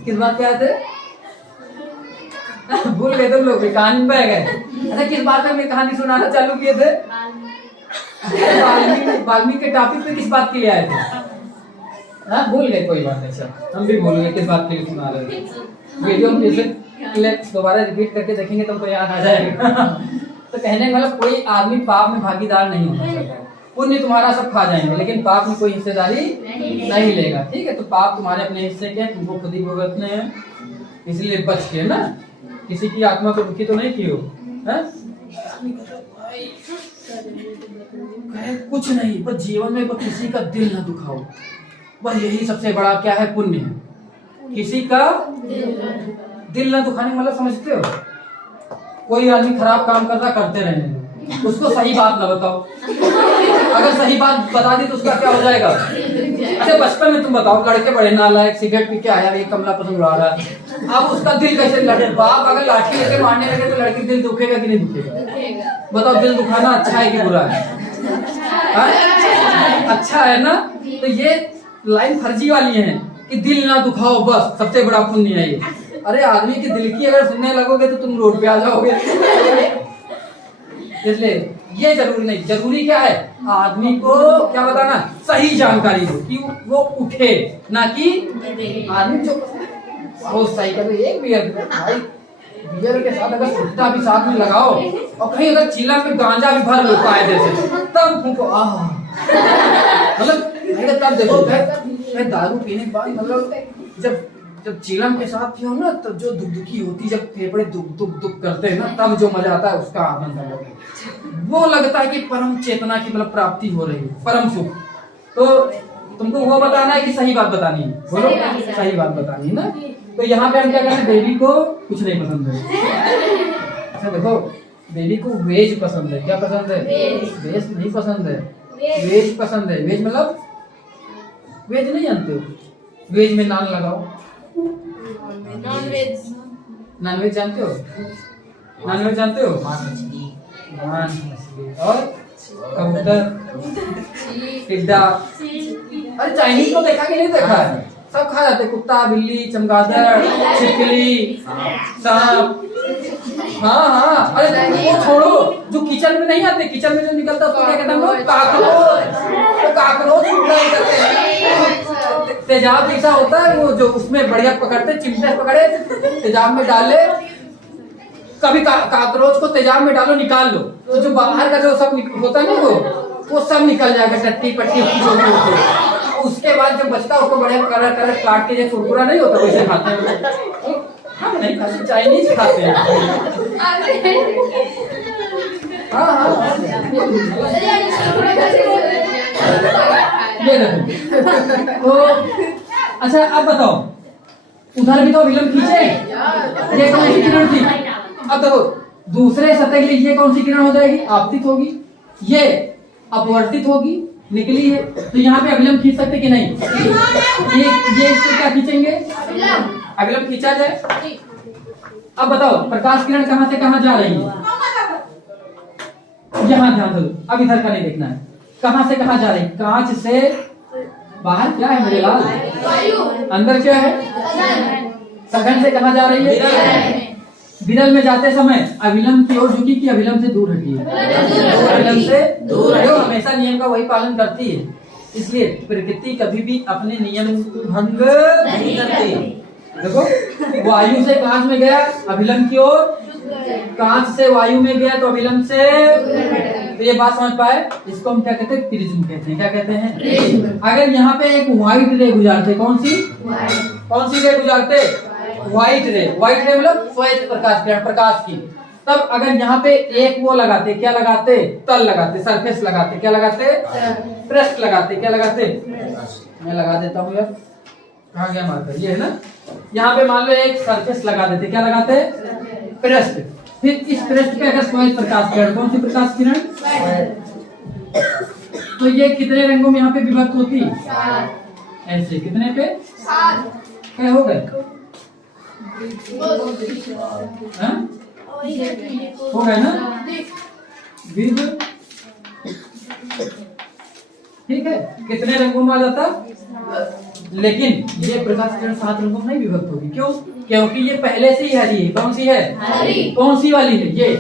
किस बात पे आए थे? भूल गए तुम लोग, कहानी में बह गए। अच्छा किस बात पे हमने कहानी सुनाना चालू किए थे? वाल्मीकि के टॉपिक पे किस बात के लिए आए थे? हाँ भूल गए, कोई बात नहीं। सर हम भी भूल गए किस बात के लिए सुना रहे थे। वीडियो में जैसे दोबारा रिपीट करके देखेंगे तुमको याद आ जाएगा। तो कहने का मतलब कोई आदमी पाप में भागीदार नहीं होना चाहिए। पुण्य तुम्हारा सब खा जाएंगे, लेकिन पाप में कोई हिस्सेदारी नहीं लेगा। ठीक है, तो पाप तुम्हारे अपने हिस्से के, तुमको खुद ही भुगतने हैं, इसलिए बच के ना किसी की आत्मा को दुखी तो नहीं की हो। कुछ नहीं, बस जीवन में बस किसी का दिल ना दुखाओ, बस यही सबसे बड़ा क्या है? पुण्य है। किसी का दिल ना दुखाने मतलब समझते हो? कोई आदमी खराब काम कर रहा, करते रहने दो, उसको सही बात ना बताओ। अगर सही बात बता दी तो उसका क्या हो जाएगा? अच्छा बचपन में तुम बताओ, लड़के बड़े नालायक, सिगरेट पी के आया, एक कमला पसंद उड़ा रहा है, अब उसका दिल कैसे लगे? बाप अगर लाठी लेके मारने लगे तो लड़की दिल दुखेगा कि नहीं दुखेगा? बताओ, दिल दुखाना अच्छा है कि बुरा है? अच्छा है ना। तो ये लाइन फर्जी वाली है कि दिल ना दुखाओ, बस सबसे बड़ा पुण्य है ये। अरे आदमी की दिल की अगर सुनने लगोगे तो तुम रोड पे आ जाओगे। इसलिए ये जरूरी नहीं। जरूरी क्या है? आदमी को क्या बताना? सही जानकारी दो कि वो उठे, ना कि आदमी जो बहुत सही कर एक बियर भाई, बियर के साथ अगर सुट्टा भी साथ में लगाओ और कहीं अगर चीला में गांजा भी भर लो कायदे से, तब तुमको मतलब तब देखो दारू पीने के बाद मतलब जब चीलम के साथ पियो ना, तो जो दुखी होती, जब फेफड़े दुख करते हैं ना, तब जो मजा आता है उसका आनंद अलग है। वो लगता है कि परम चेतना की मतलब प्राप्ति हो रही है, परम सुख। तो तुमको वो बताना है कि सही बात बतानी है? बोलो, सही बात बतानी है ना। तो यहाँ पे हम क्या करें? बेबी को कुछ नहीं पसंद है। अच्छा देखो, बेबी को वेज पसंद है। क्या पसंद है? वेज नहीं पसंद है, वेज पसंद है। वेज मतलब वेज नहीं जानते हो? वेज में नान लगाओ। नॉनवेज जानते हो? नॉनवेज जानते हो? मांस मछली और कबूतर, टिड्डा। अरे चाइनीज को देखा कि नहीं देखा है? सब खा जाते, कुत्ता, बिल्ली, चमगादड़, छिपकली, सांप। हाँ अरे वो छोड़ो, जो किचन में नहीं आते, किचन में जो निकलता उसको क्या कहते हैं? काकरोच। काकरोच तेजाब जैसा होता है वो, जो उसमें बढ़िया पकड़ते, चिमटे पकड़े तेजाब में डाले। कभी काकरोच को तेजाब में डालो, निकाल लो, तो जो बाहर का जो सब होता है ना, वो सब निकल जाएगा, टट्टी पट्टी जो भी होती है। उसके बाद जो बचता है उसको बढ़िया कलर काट के, जो कुरकुरा नहीं होता वैसे खाते हैं। हम नहीं खाते, चाइनीज खाते हैं। हाँ ये देखो। तो अच्छा अब बताओ, उधर भी तो विलंब खींचे, ये कौन सी किरण थी? अब देखो दूसरे सतह के लिए ये कौन सी किरण हो जाएगी? आपतित होगी, ये अपवर्तित होगी, निकली है। तो यहाँ पे अभिलंब खींच सकते कि नहीं? ये इससे क्या खींचेंगे? अभिलंब खींचा जाए अब बताओ प्रकाश किरण कहां से कहां जा रही है? यहाँ ध्यान दो, अब इधर का नहीं देखना है। कहां से कहां जा रही है? कांच से बाहर क्या है मेरे लाल? अंदर क्या है? सघन से कहां जा रही है? विरल में जाते समय अविलंब की ओर झुकी कि अविलंब से दूर हटी है? अविलंब से दूर, जो हमेशा नियम का वही पालन करती है। इसलिए प्रकृति कभी भी अपने नियम भंग नहीं करती। देखो वायु से कांच में गया अभिलंब की ओर, कांच से वायु में गया तो अभिलंब से, तो ये बात समझ पाए? इसको हम क्या कहते हैं? प्रिज्म कहते हैं। क्या कहते हैं? अगर यहाँ पे एक व्हाइट रे गुजारते, कौन सी रे गुजारते? व्हाइट रे। व्हाइट रे मतलब श्वेत प्रकाश किरण, प्रकाश की। तब अगर यहाँ पे एक वो लगाते, क्या लगाते? तल लगाते, सरफेस लगाते, क्या लगाते? पृष्ठ लगाते, क्या लगाते? मैं लगा देता हूँ यार, कहाँ गया मार्कर? ये है ना। यहाँ पे मान लो एक सरफेस लगा देते, क्या लगाते? पृष्ठ। फिर इस पृष्ठ पे अगर श्वेत प्रकाश किरण, कौन सी प्रकाश किरण? तो ये कितने रंगों में यहाँ पे विभक्त होती? ऐसे कितने पे? क्या हो गए? हो गए ना? ठीक है, कितने रंगों में आ जाता? लेकिन ये प्रकाश किरण 7 रंगों में नहीं विभक्त होगी। क्यों? क्योंकि ये पहले से ही हरी है। कौन सी है? हरी। कौन सी वाली है? ये।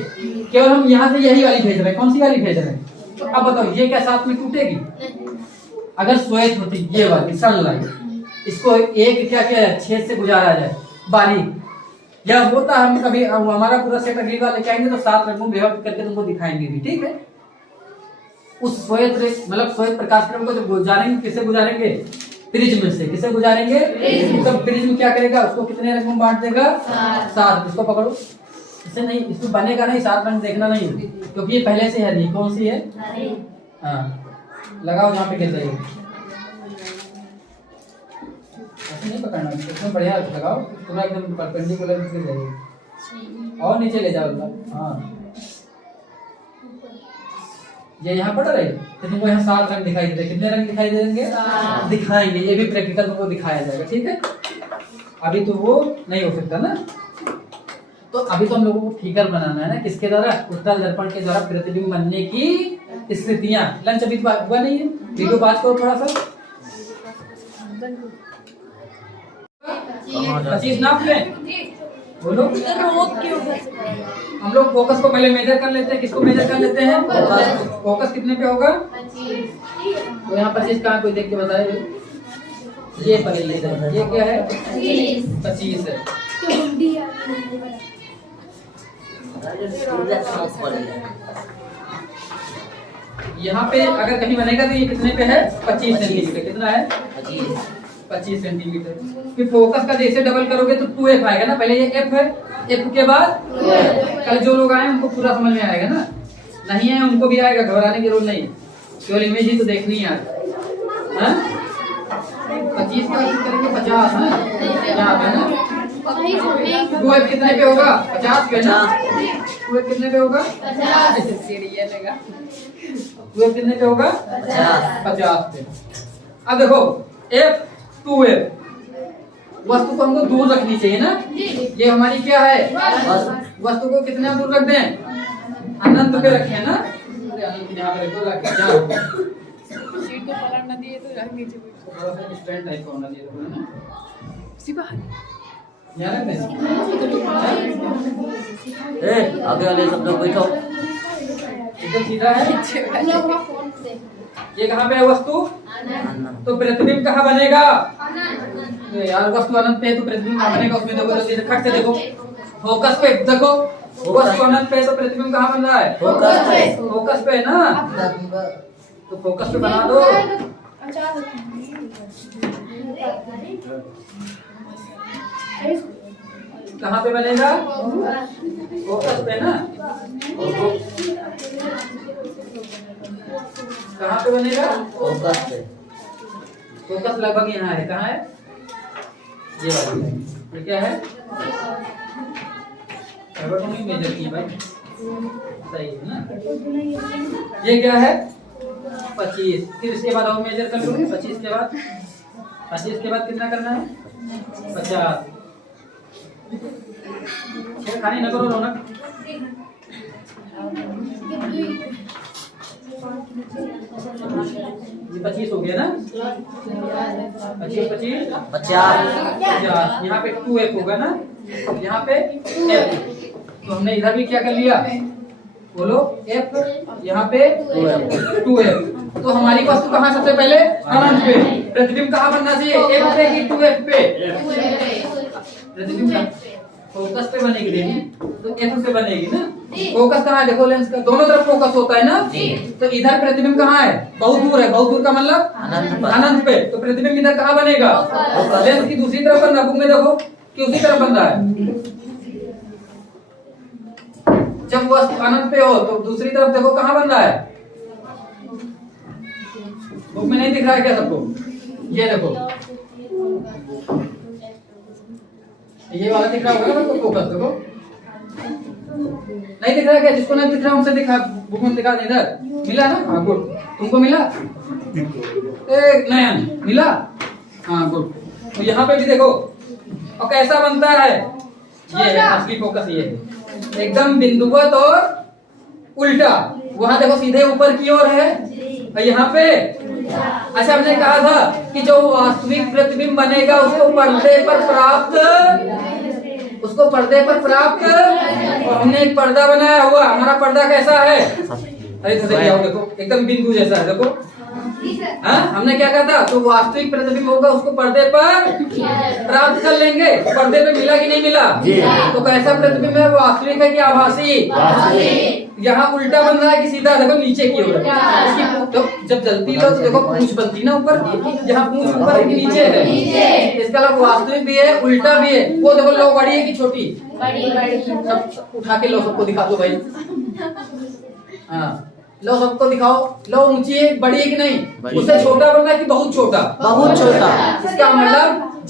केवल हम यहाँ से यही वाली भेज रहे हैं। कौन सी वाली भेज रहे हैं? तो अब बताओ ये क्या साथ में टूटेगी? अगर श्वेत होती ये वाली सनलाइट, इसको एक क्या क्या छेद से गुजारा जाए बारीक, या होता हम कभी हमारा पूरा सेट अगली बार लेके आएंगे तो 7 रंगों में विभक्त करके तुमको दिखाएंगे भी। ठीक है, उस श्वेत मतलब श्वेत प्रकाश किरण को जब गुजारेंगे, किससे गुजारेंगे? प्रिज्म से। किसे गुजारेंगे? तब प्रिज्म क्या करेगा? उसको कितने रंगों में बांट देगा? 7। इसको पकड़ो, इससे नहीं, इसमें बनेगा नहीं, 7 रंग देखना नहीं, क्योंकि ये पहले से हरी है। कौन सी है? हाँ, लगाओ जहाँ पे गिर रही है। ऐसे नहीं पकड़ना, इसमें बढ़िया लगाओ, पूरा एकदम परपेंडिकुलर गिर रही है। और नीचे ले जाओ। हाँ, ये यहाँ पड़ रही तो तुमको यहाँ 7 रंग दिखाई देते। कितने रंग दिखाई देंगे? दिखाएंगे। ये भी प्रैक्टिकल तुमको दिखाया जाएगा। ठीक है, अभी तो वो नहीं हो सकता ना। तो अभी तो हम लोगों को फिगर बनाना है ना, किसके द्वारा? उत्तल दर्पण के द्वारा प्रतिबिंब बनने की स्थितियां। लंच अभी हुआ नहीं है, वीडियो बात करो थोड़ा सा। 25 नाप लें, बोलो। हम लोग फोकस को पहले मेजर कर लेते हैं। किसको मेजर कर लेते हैं? फोकस कितने पे होगा? तो यहाँ 25 कहाँ? कोई देख के बताए। ये क्या है? 25 है। यहाँ पे अगर कहीं बनेगा तो ये कितने पे है? 25 सेंटीमीटर। कितना है? 25 सेंटीमीटर। फिर फोकस का जैसे डबल करोगे तो 2f आएगा ना। पहले ये f है, f के बाद कल जो लोग आए उनको पूरा समझ में आएगा ना, नहीं है उनको भी आएगा, घबराने की जरूरत नहीं है, केवल इमेज ही तो देखनी है। 25 का करेंगे 50 है यहाँ पे ना। 2f कितने पे होगा? 50 पे ना। 2f कितने पे होगा? 2f कितने पे होगा? 50 पे। अब देखो f 2f, वस्तु को हमको दूर रखनी चाहिए ना। ये हमारी क्या है? वस्तु को कितना दूर रख दें? अनंत पे रखें ना। अनंत यहाँ पे रखो, सीट को पलट ना दिए तो नीचे थोड़ा सा स्टैंड टाइप का होना चाहिए ना। यहाँ रख दें। आगे वाले सब लोग बैठो। एकदम सीधा है। ये कहाँ पे है वस्तु? तो प्रतिबिंब कहाँ बनेगा? तो यार वस्तु अनंत पे है तो प्रतिबिंब कहाँ बनेगा? उसमें देखो जल्दी से खट से देखो, फोकस पे देखो। वस्तु अनंत पे है तो प्रतिबिंब कहाँ बन रहा है? फोकस पे है ना। तो फोकस पे बना दो। कहाँ पे बनेगा? फोकस पे ना। कहाँ पे बनेगा? फोकस पे। फोकस लगभग यहाँ है। कहाँ है? ये वाली। ये क्या है? मेजर की भाई, सही है ना। ये क्या है? 25। फिर इसके बाद और मेजर कर लूंगी। 25 के बाद कितना करना है? 50। खाने न करो रौनक। ये 25 हो गया ना? 25 25 50। यहाँ पे 2f होगा ना, यहाँ पे f। तो हमने इधर भी क्या कर लिया, बोलो f, यहाँ पे 2f। तो हमारी वस्तु कहाँ सबसे पहले अनंत पे, प्रतिबिंब कहाँ बनना चाहिए, f पे कि 2f पे? प्रतिबिंब फोकस पे बनेगी, तो f पे बनेगी ना। फोकस कहाँ है, देखो लेंस का दोनों तरफ फोकस होता है ना। तो इधर प्रतिबिंब कहाँ है, बहुत दूर है, बहुत दूर का मतलब अनंत पे। तो प्रतिबिंब इधर कहाँ बनेगा, लेंस की दूसरी तरफ बनना। बुक में देखो कि उसी तरफ बन रहा है। जब वस्तु अनंत पे हो तो दूसरी तरफ देखो कहाँ बन रहा है। बुक में नहीं दिख रहा है क्या सबको, ये देखो ये वाला दिख रहा होगा ना सबको, फोकस देखो नहीं दिख रहा है क्या, जिसको नहीं दिख रहा उनसे दिखा, बुक में दिखा दे। इधर मिला ना, हाँ गुड, तुमको मिला, एक नयन मिला, हाँ गुड। तो यहाँ पे भी देखो, और कैसा बनता है, ये है असली फोकस, ये है एकदम बिंदुवत और उल्टा। वहां देखो सीधे ऊपर की ओर है, और यहाँ पे अच्छा हमने कहा था कि जो वास्तविक प्रतिबिंब बनेगा उसको पर्दे पर प्राप्त, और हमने एक पर्दा बनाया हुआ। हमारा पर्दा कैसा है, अरे देखो एकदम बिंदु जैसा है, देखो हाँ हमने क्या कहा था, तो वास्तविक प्रतिबिंब होगा उसको पर्दे पर प्राप्त कर लेंगे। पर्दे पे मिला कि नहीं मिला, तो कैसा प्रतिबिंब है, वास्तविक है कि आभासी। यहाँ उल्टा बन रहा है कि सीधा, देखो नीचे की ओर। तो जब जलती है तो देखो पूंछ बनती ना ऊपर, यहाँ पूंछ ऊपर है कि नीचे है, इसका मतलब वास्तविक भी है उल्टा भी है। वो देखो लो बड़ी है कि छोटी, सब उठा के लो, सबको दिखा दो भाई, हाँ लो सबको दिखाओ, लो ऊंची है बड़ी है कि नहीं, उससे छोटा बनना है कि बहुत छोटा, बहुत छोटा। इसका मतलब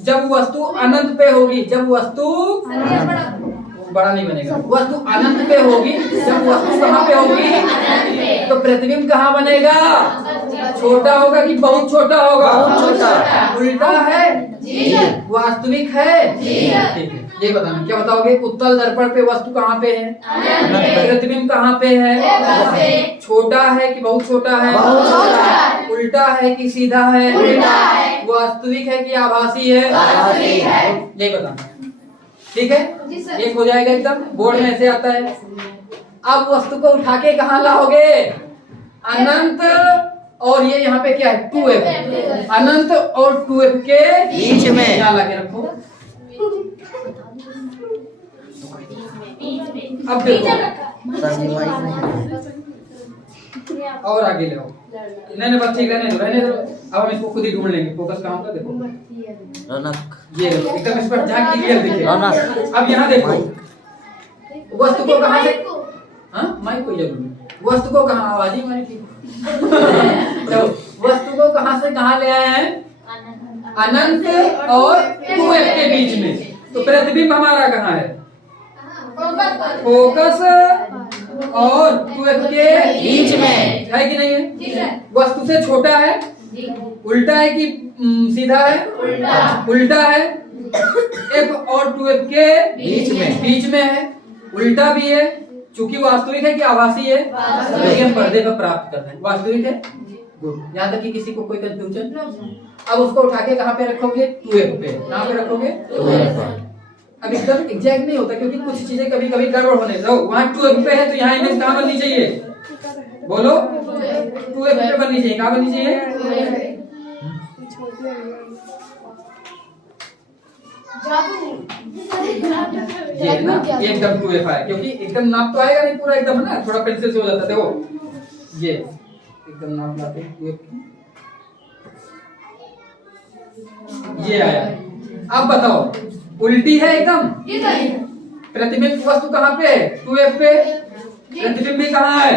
जब वस्तु अनंत पे होगी, जब वस्तु बड़ा नहीं बनेगा, वस्तु अनंत पे होगी, जब वस्तु कहाँ पे होगी, तो प्रतिबिंब कहाँ बनेगा, छोटा होगा कि बहुत छोटा होगा, बहुत छोटा। उल्टा है, वास्तविक है, ठीक है। ये बताना, क्या बताओगे, उत्तल दर्पण पे वस्तु कहाँ पे है, प्रतिबिंब कहाँ पे है, छोटा है कि बहुत छोटा है, उल्टा है कि सीधा है, वास्तविक है कि आभासी है, यही बताना, ठीक है। एक हो जाएगा एकदम, बोर्ड में ऐसे आता है। अब वस्तु को उठा के कहाँ लाओगे, अनंत, और ये यहाँ पे क्या है 2f, अनंत और 2f के बीच में यहाँ लाके रखो। अब देखो और आगे ले आओ, नहीं बस ठीक रहने दो। अब हम इसको खुद ही ढूंढ लेंगे, फोकस कहाँ होगा, देखो रौनक, ये देखो एकदम इस पर जहाँ क्लियर दिखे। अब यहाँ देखो वस्तु को कहाँ से, हाँ माइक को जरूर, वस्तु को कहाँ, आवाज ही हमारी ठीक तो वस्तु को कहाँ से कहाँ ले आए हैं, अनंत और 2f के बीच में। तो प्रतिबिंब हमारा कहाँ है, फोकस और 2f के बीच में है कि नहीं है। वस्तु से छोटा है, उल्टा है कि सीधा है, उल्टा है, f और 2f के बीच में है, उल्टा भी है, चूंकि वास्तविक है कि आभासी है, हम पर्दे पर प्राप्त कर रहे हैं, वास्तविक है। यहाँ तक कि किसी को कोई कंफ्यूजन। अब उसको उठा के कहाँ पे रखोगे, 2f पे, कहाँ पे रखोगे, अब एकदम एग्जैक्ट नहीं होता क्योंकि कुछ चीजें कभी कभी गड़बड़ होने दो। वहाँ 2f पे है तो यहाँ इमेज कहाँ बननी चाहिए, बोलो 2f पे बननी चाहिए, कहाँ बननी चाहिए, ये ना, ये एकदम 2f है क्योंकि एकदम नाप तो आएगा नहीं पूरा एकदम, है ना, थोड़ा पेंसिल से हो जाता है। देखो ये एकदम नाप लाते हैं 2f की, ये आया। अब बताओ उल्टी है एकदम, प्रतिबिंब वस्तु कहाँ पे है, 2f पे, प्रतिबिंब भी कहाँ है,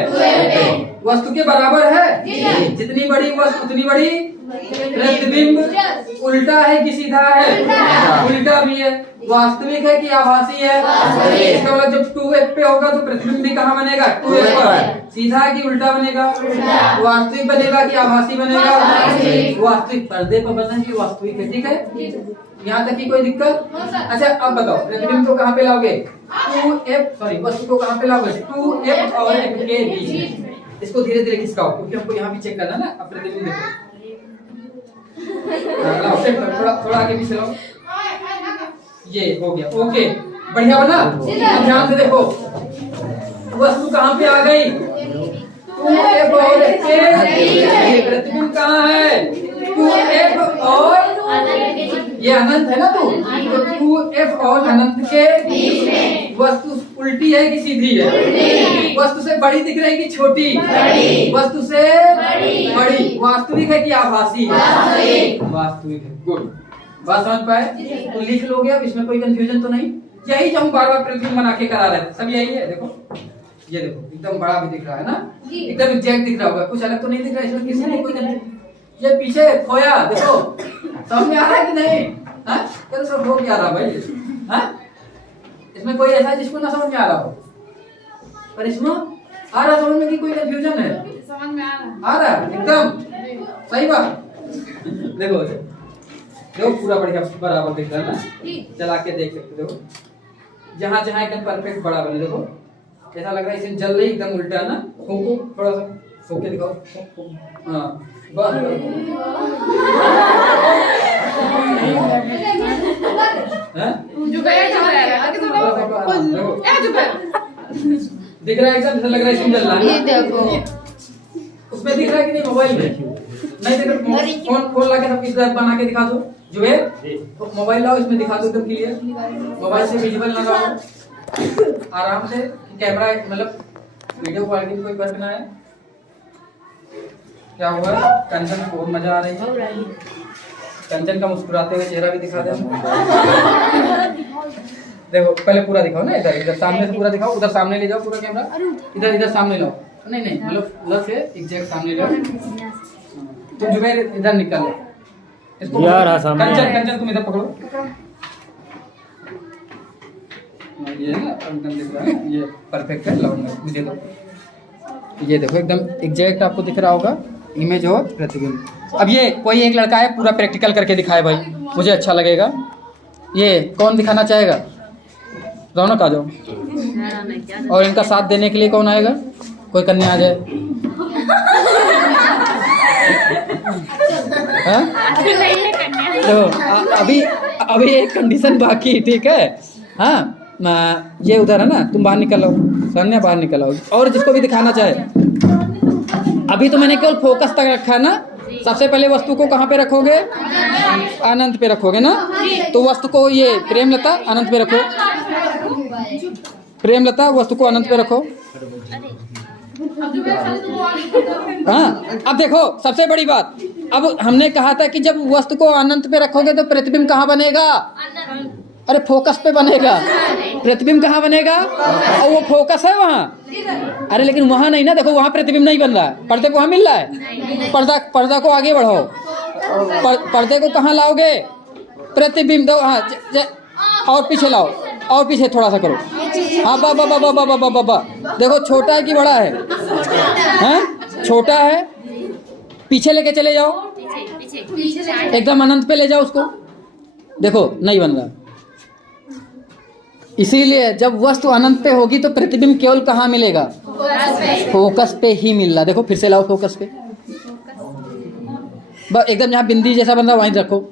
वस्तु के बराबर है, जितनी बड़ी वस्तु उतनी बड़ी प्रतिबिंब उल्टा है कि सीधा है? उल्टा भी है। वास्तविक है कि आभासी है? इसका मतलब जब 2f पे होगा तो प्रतिबिंब भी कहाँ बनेगा? 2f पर। सीधा है कि उल्टा बनेगा? वास्तविक बनेगा कि आभासी बनेगा? वास्तविक। पर्दे पर बना कि वास्तविक है, ठीक है? यहाँ तक की कोई दिक्कत? अच्छा अब बताओ प्रतिबिंब को कहाँ पे लाओगे? 2f सॉरी वस्तु को कहाँ पे लाओगे? 2f और f के बीच में। इसको धीरे धीरे खिसकाओ क्योंकि हमको यहाँ भी चेक करना ना। अब प्रतिबिंब देखो, थोड़ा थोड़ा आगे पीछे लाओ। ये हो गया, ओके बढ़िया बना। अब ध्यान से देखो वस्तु कहाँ पे आ गई? 2f और f के प्रतिबिंब कहाँ है? 2f और ये अनंत है ना, तो 2f और अनंत के बीच में। वस्तु उल्टी है कि सीधी है? वस्तु से बड़ी दिख रही कि छोटी? वस्तु से बड़ी। वास्तविक है कि आभासी है? वास्तविक है। गुड, बात समझ पाए? तो लिख लोगे। अब इसमें कोई कंफ्यूजन तो नहीं? यही जो हम बार बार प्रतिबिंब बना के करा रहे थे सब यही है। देखो ये देखो एकदम बड़ा भी दिख रहा है ना, एकदम एग्जैक्ट दिख रहा होगा, कुछ अलग तो नहीं दिख रहा है इसमें किसी को कोई नहीं। ये पीछे खोया देखो, समझ में आ रहा है कि नहीं? हाँ चलो सब हो क्या रहा भाई। हाँ इसमें कोई ऐसा है जिसको ना समझ में आ रहा हो? पर इसमें आ रहा समझ में कि कोई कंफ्यूजन है? समझ में आ रहा एकदम सही बात। देखो देखो पूरा बढ़िया बराबर दिख रहा है ना, चला के देख सकते हो। जहाँ जहाँ एकदम परफेक्ट बड़ा बने। देखो ऐसा लग रहा है इसे जल रही एकदम उल्टा ना। फूको थोड़ा सा, फूक के दिखाओ। हाँ बस दिख रहा है एकदम, जैसा लग रहा है इसमें जल रहा है। ये देखो उसमें दिख रहा है कि नहीं? मोबाइल में नहीं दिख रहा। फोन ला के सब किस तरह बना के दिखा दो। जुबेर तो मोबाइल लाओ, इसमें दिखा दो एकदम क्लियर। मोबाइल से विजुअल लगाओ आराम से। कैमरा मतलब वीडियो क्वालिटी में कोई फर्क ना है। क्या हुआ? कंचन को बहुत मजा आ रही है। कंचन का मुस्कुराते हुए चेहरा भी दिखा दे। देखो पहले पूरा दिखाओ ना, इधर इधर सामने से पूरा दिखाओ। उधर सामने ले जाओ पूरा कैमरा, इधर इधर सामने लाओ। नहीं नहीं मतलब प्लस है एग्जैक्ट सामने लाओ। तुम जुबेर इधर निकल इसको यार। कंचन कंचन तुम इधर पकड़ो। ये ना एकदम दिख रहा है, ये परफेक्ट है। लाओ मुझे दो। ये देखो एकदम एग्जैक्ट आपको दिख रहा होगा इमेज और प्रतिबिंब। अब ये कोई एक लड़का है पूरा प्रैक्टिकल करके दिखाए भाई, मुझे अच्छा लगेगा। ये कौन दिखाना चाहेगा? रौनक आ जाओ। और इनका साथ देने के लिए कौन आएगा? कोई कन्या आ जाए। तो अभी अभी एक कंडीशन बाकी, ठीक है? हाँ ये उधर है ना, तुम बाहर निकल आओ। सामने बाहर निकल आओ। और जिसको भी दिखाना चाहे। अभी तो मैंने केवल फोकस तक रखा है ना। सबसे पहले वस्तु को कहाँ पे रखोगे? अनंत पे रखोगे ना। तो वस्तु को ये प्रेमलता अनंत पे रखो। प्रेमलता वस्तु को अनंत पे रखो। हाँ अब देखो सबसे बड़ी बात, अब हमने कहा था कि जब वस्तु को अनंत पे रखोगे तो प्रतिबिंब कहाँ बनेगा? अरे फोकस पे बनेगा। प्रतिबिंब कहाँ बनेगा? और वो फोकस है वहाँ। अरे लेकिन वहाँ नहीं ना, देखो वहाँ प्रतिबिंब नहीं बन रहा है, पर्दे को वहाँ मिल रहा है। पर्दा को आगे बढ़ाओ। पर्दे को कहाँ लाओगे? प्रतिबिंब दो। हाँ और पीछे लाओ, और पीछे थोड़ा सा करो। हाँ बा देखो छोटा है कि बड़ा है? हैं छोटा है। पीछे लेके चले जाओ, एकदम अनंत पे ले जाओ उसको। देखो नहीं बन रहा। इसीलिए जब वस्तु अनंत पे होगी तो प्रतिबिंब केवल कहाँ मिलेगा? फोकस पे ही मिल रहा। देखो फिर से लाओ फोकस पे। बस एकदम जहाँ बिंदी जैसा बन रहा वहीं रखो,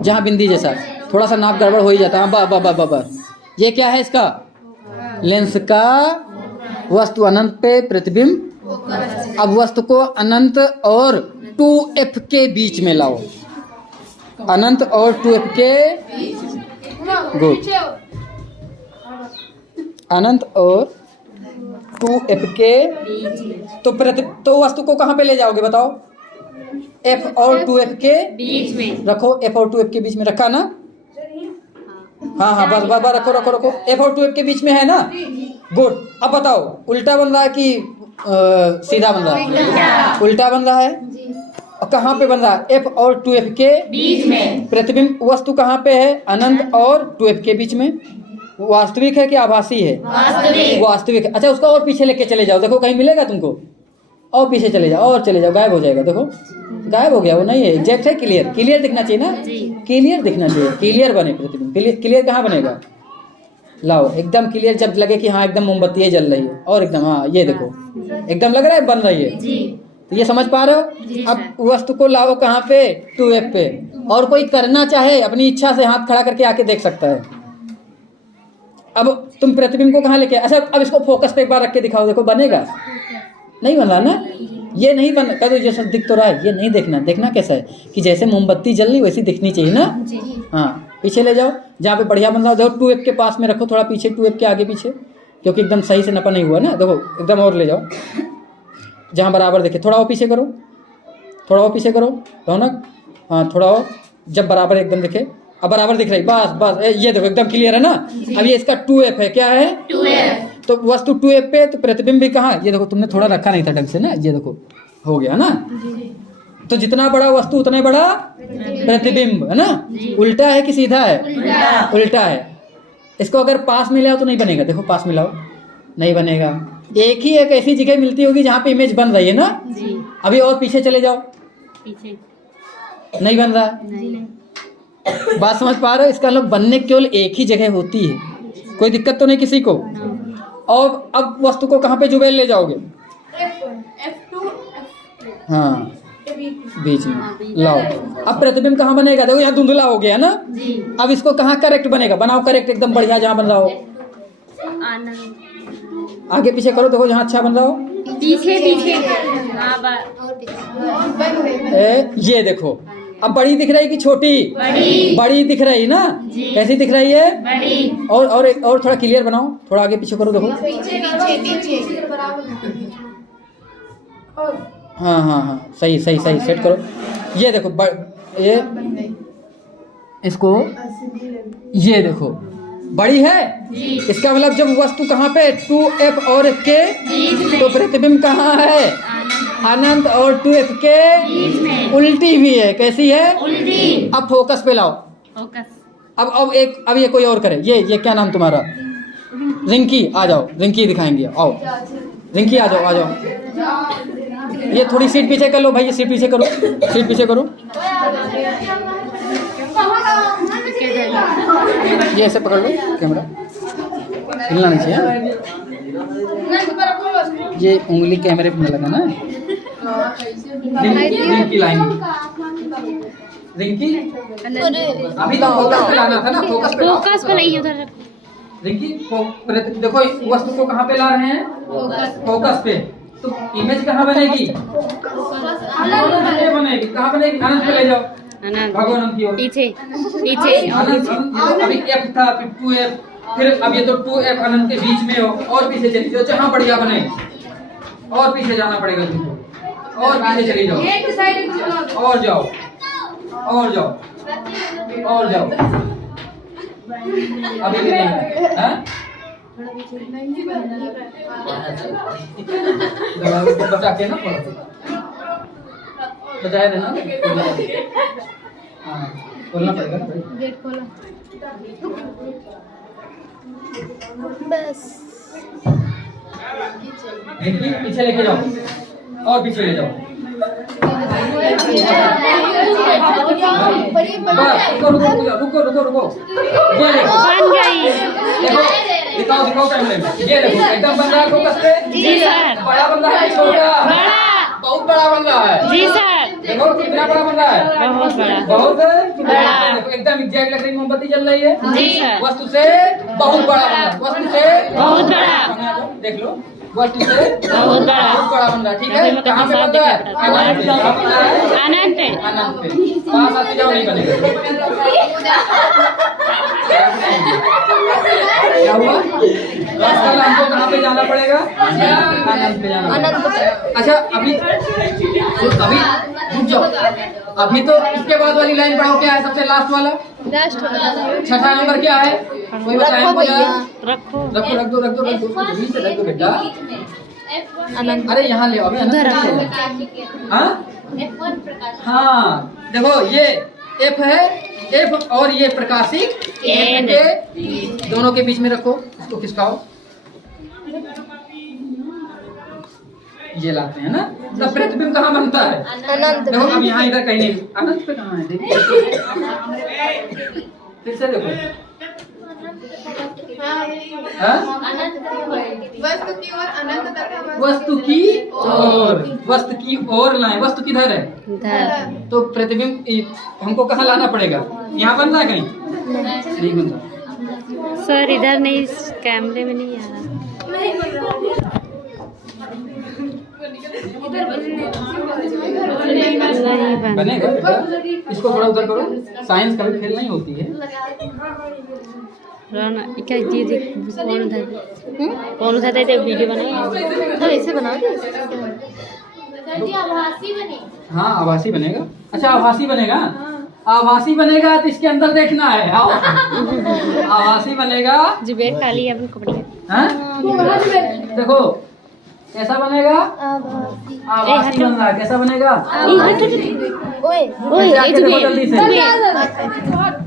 जहाँ बिंदी जैसा। थोड़ा सा नाप गड़बड़ हो ही जाता है। बा ये क्या है इसका? लेंस का। वस्तु अनंत पे प्रतिबिंब। अब वस्तु को अनंत और 2f के बीच में लाओ। अनंत और 2f के गुड। अनंत और 2f के तो वस्तु को कहाँ पे ले जाओगे बताओ? f और 2f के बीच में रखो। f और 2f के बीच में रखा ना? हाँ बस रखो। f और 2f के बीच में है ना? गुड। अब बताओ उल्टा बन रहा है कि सीधा बन रहा है? उल्टा बन रहा है। कहाँ पे बन रहा है? F और 2F के बीच में। प्रतिबिंब वस्तु कहाँ पे है? अनंत और 2F के बीच में। वास्तविक है कि आभासी है? वास्तविक। वास्तविक है। अच्छा, उसको और पीछे लेके चले जाओ, देखो कहीं मिलेगा तुमको। और पीछे चले जाओ, और चले जाओ, गायब हो जाएगा। देखो गायब हो गया, वो नहीं है। एग्जैक्ट है, क्लियर क्लियर दिखना चाहिए ना, क्लियर दिखना चाहिए, क्लियर बने प्रतिबिंब। क्लियर कहाँ बनेगा? लाओ एकदम क्लियर, जब लगे कि हाँ एकदम मोमबत्ती जल रही है, और एकदम हाँ ये देखो एकदम लग रहा है बन रही है। तो ये समझ पा रहे हो? अब वस्तु को लाओ कहाँ पे? 2F पे। और कोई करना चाहे अपनी इच्छा से हाथ खड़ा करके आके देख सकता है। अब तुम प्रतिबिंब को कहाँ लेके? अच्छा, अब इसको फोकस पे एक बार रख के दिखाओ, देखो बनेगा? नहीं बन रहा ना, ये नहीं बन रहा। तो जैसा दिख तो रहा है, ये नहीं देखना। देखना कैसा है कि जैसे मोमबत्ती जल रही वैसी दिखनी चाहिए ना। हाँ, पीछे ले जाओ, जहाँ पे बढ़िया बन रहा है। देखो 2F के पास में रखो, थोड़ा पीछे, 2F के आगे पीछे, क्योंकि एकदम सही से नपा नहीं हुआ ना। देखो एकदम और ले जाओ, जहाँ बराबर दिखे। थोड़ा और पीछे करो, थोड़ा और पीछे करो रौनक। हाँ, थोड़ा और, जब बराबर एकदम दिखे। अब बराबर दिख रही, बस बस, ये देखो एकदम क्लियर है ना। अब ये इसका 2F है, क्या है? 2F। तो वस्तु 2F पे, तो प्रतिबिंब भी कहाँ? ये देखो तुमने थोड़ा रखा नहीं था ढंग से ना, ये देखो हो गया ना। तो जितना बड़ा वस्तु उतना बड़ा प्रतिबिंब है ना। उल्टा है कि सीधा है? उल्टा है। इसको अगर पास में लाओ तो नहीं बनेगा। देखो पास में लाओ, नहीं बनेगा। एक ही एक ऐसी जगह मिलती होगी जहाँ पे इमेज बन रही है ना। अभी और पीछे चले जाओ, पीछे नहीं बन रहा। बात समझ पा रहे हो? इसका मतलब बनने केवल एक ही जगह होती है, कोई दिक्कत तो नहीं किसी को। और अब वस्तु को कहाँ पे जुबेल ले जाओगे? हाँ, बीच में लाओ। अब प्रतिबिंब कहाँ बनेगा? देखो यहाँ धुंधला हो गया ना। अब इसको कहाँ करेक्ट बनेगा? बनाओ करेक्ट एकदम बढ़िया, जहाँ बन रहा हो। आगे पीछे करो, देखो जहाँ अच्छा बन रहा हो। पीछे पीछे। ये देखो, अब बड़ी दिख रही कि छोटी? बड़ी दिख रही ना। कैसी दिख रही है? बड़ी। और थोड़ा क्लियर बनाओ, थोड़ा आगे पीछे करो, देखो। हाँ हाँ हाँ, सही सही सही, सेट करो। ये देखो ये इसको, ये देखो बड़ी है। इसका मतलब जब वस्तु कहाँ पे? 2F और F के, तो प्रतिबिंब कहाँ है? अनंत और 2F के उल्टी भी है। कैसी है? उल्टी। अब फोकस पे लाओ। फोकस। अब ये कोई और करे। ये क्या नाम तुम्हारा? रिंकी, आ जाओ, रिंकी दिखाएंगे। आओ रिंकी, आ जाओ आ जाओ। ये थोड़ी सीट पीछे कर लो भाई, ये सीट पीछे करो, सीट पीछे करो। ये ऐसे पकड़ लो कैमरा, हिलना नहीं चाहिए। ये उंगली कैमरे पे न लगा ना। रिंकी लाइन, रिंकी अभी तो फोकस पे लाना था ना, फोकस पे नहीं उधर। रिंकी देखो वस्तु को कहाँ पे ला रहे हैं? फोकस पे। तो इमेज कहाँ बनेगी? बनेगी कहाँ बनेगी? अनंत पे ले जाओ, भगवान की ओर। पीछे पीछे। अभी F था, फिर 2F, फिर अब ये तो 2F अनंत के बीच में हो। और पीछे चली जाओ, जहाँ बढ़िया बने। और पीछे जाना पड़ेगा तुमको, और पीछे चली जाओ, और जाओ, और जाओ, और जाओ। अभी भी नहीं है? बचा के ना, बजाय देना। हाँ, बोलना पड़ेगा ना। गेट खोलो बस। पीछे लेके जाओ, और पीछे ले जाओ। रुको रुको रुको। ये देखो बन गई। देखो, दिखाओ दिखाओ कैमरे में। ये देखो एकदम बन रहा है फोकस पे। जी सर। बड़ा बन रहा है कि छोटा? बड़ा। बहुत बड़ा बन रहा है। जी सर। देखो कितना बड़ा बन रहा है? बहुत बड़ा। बहुत बड़ा। देखो एकदम एग्जैक्ट लग रही, मोमबत्ती जल रही है। जी सर। वस्तु से बहुत बड़ा बन रहा है, वस्तु से बहुत बड़ा। देख लो, वस्तु से बहुत बड़ा बन रहा है। ठीक है, कहाँ पे बन रहा है? अनंत पे। अनंत पे। पास आते जाओ, नहीं बनेगा। क्या हुआ? रास्ता हमको कहाँ पे जाना पड़ेगा? अनंत पे जाना पड़ेगा। अच्छा अभी रुक जाओ, अभी तो इसके बाद वाली लाइन पढ़ाओ। क्या है सबसे लास्ट वाला? छठा नंबर क्या है? कोई बताए? रखो रखो रख दो रख दो रख दो, जमीन से रख दो बेटा। अरे यहाँ ले, अभी अनंत। हाँ हाँ देखो ये एफ है, एफ और ये प्रकाशिक केंद्र। के दोनों के बीच में रखो, इसको खिसकाओ, ये लाते हैं ना। तो प्रतिबिंब कहाँ बनता है? अनंत देखो अब यहाँ इधर कहीं नहीं, अनंत पे कहाँ है? देखिए फिर से देखो, हाँ? वस्तु की ओर अनंत तथा वस्तु की ओर, वस्तु की ओर लाए, वस्तु किधर है? इधर तो प्रतिबिंब हमको कहाँ लाना पड़ेगा? यहाँ बन रहा है कहीं? नहीं बन रहा। सर इधर नहीं, इस कैमरे में नहीं आ रहा। नहीं बन बनेगा बेटा? इसको थोड़ा उधर करो, साइंस कभी फेल नहीं होती है। रोना क्या जी देख कौन उधर थे वीडियो बनाए तो ऐसे बनाओगे। हाँ आभासी बनेगा। अच्छा आभासी बनेगा, आभासी बनेगा तो इसके अंदर देखना है। आओ आभासी बनेगा। जुबेर काली अपन कपड़े हाँ? देखो कैसा बनेगा? आभासी बन रहा है, कैसा बनेगा? ओए कैसे आके देखो जल्दी से,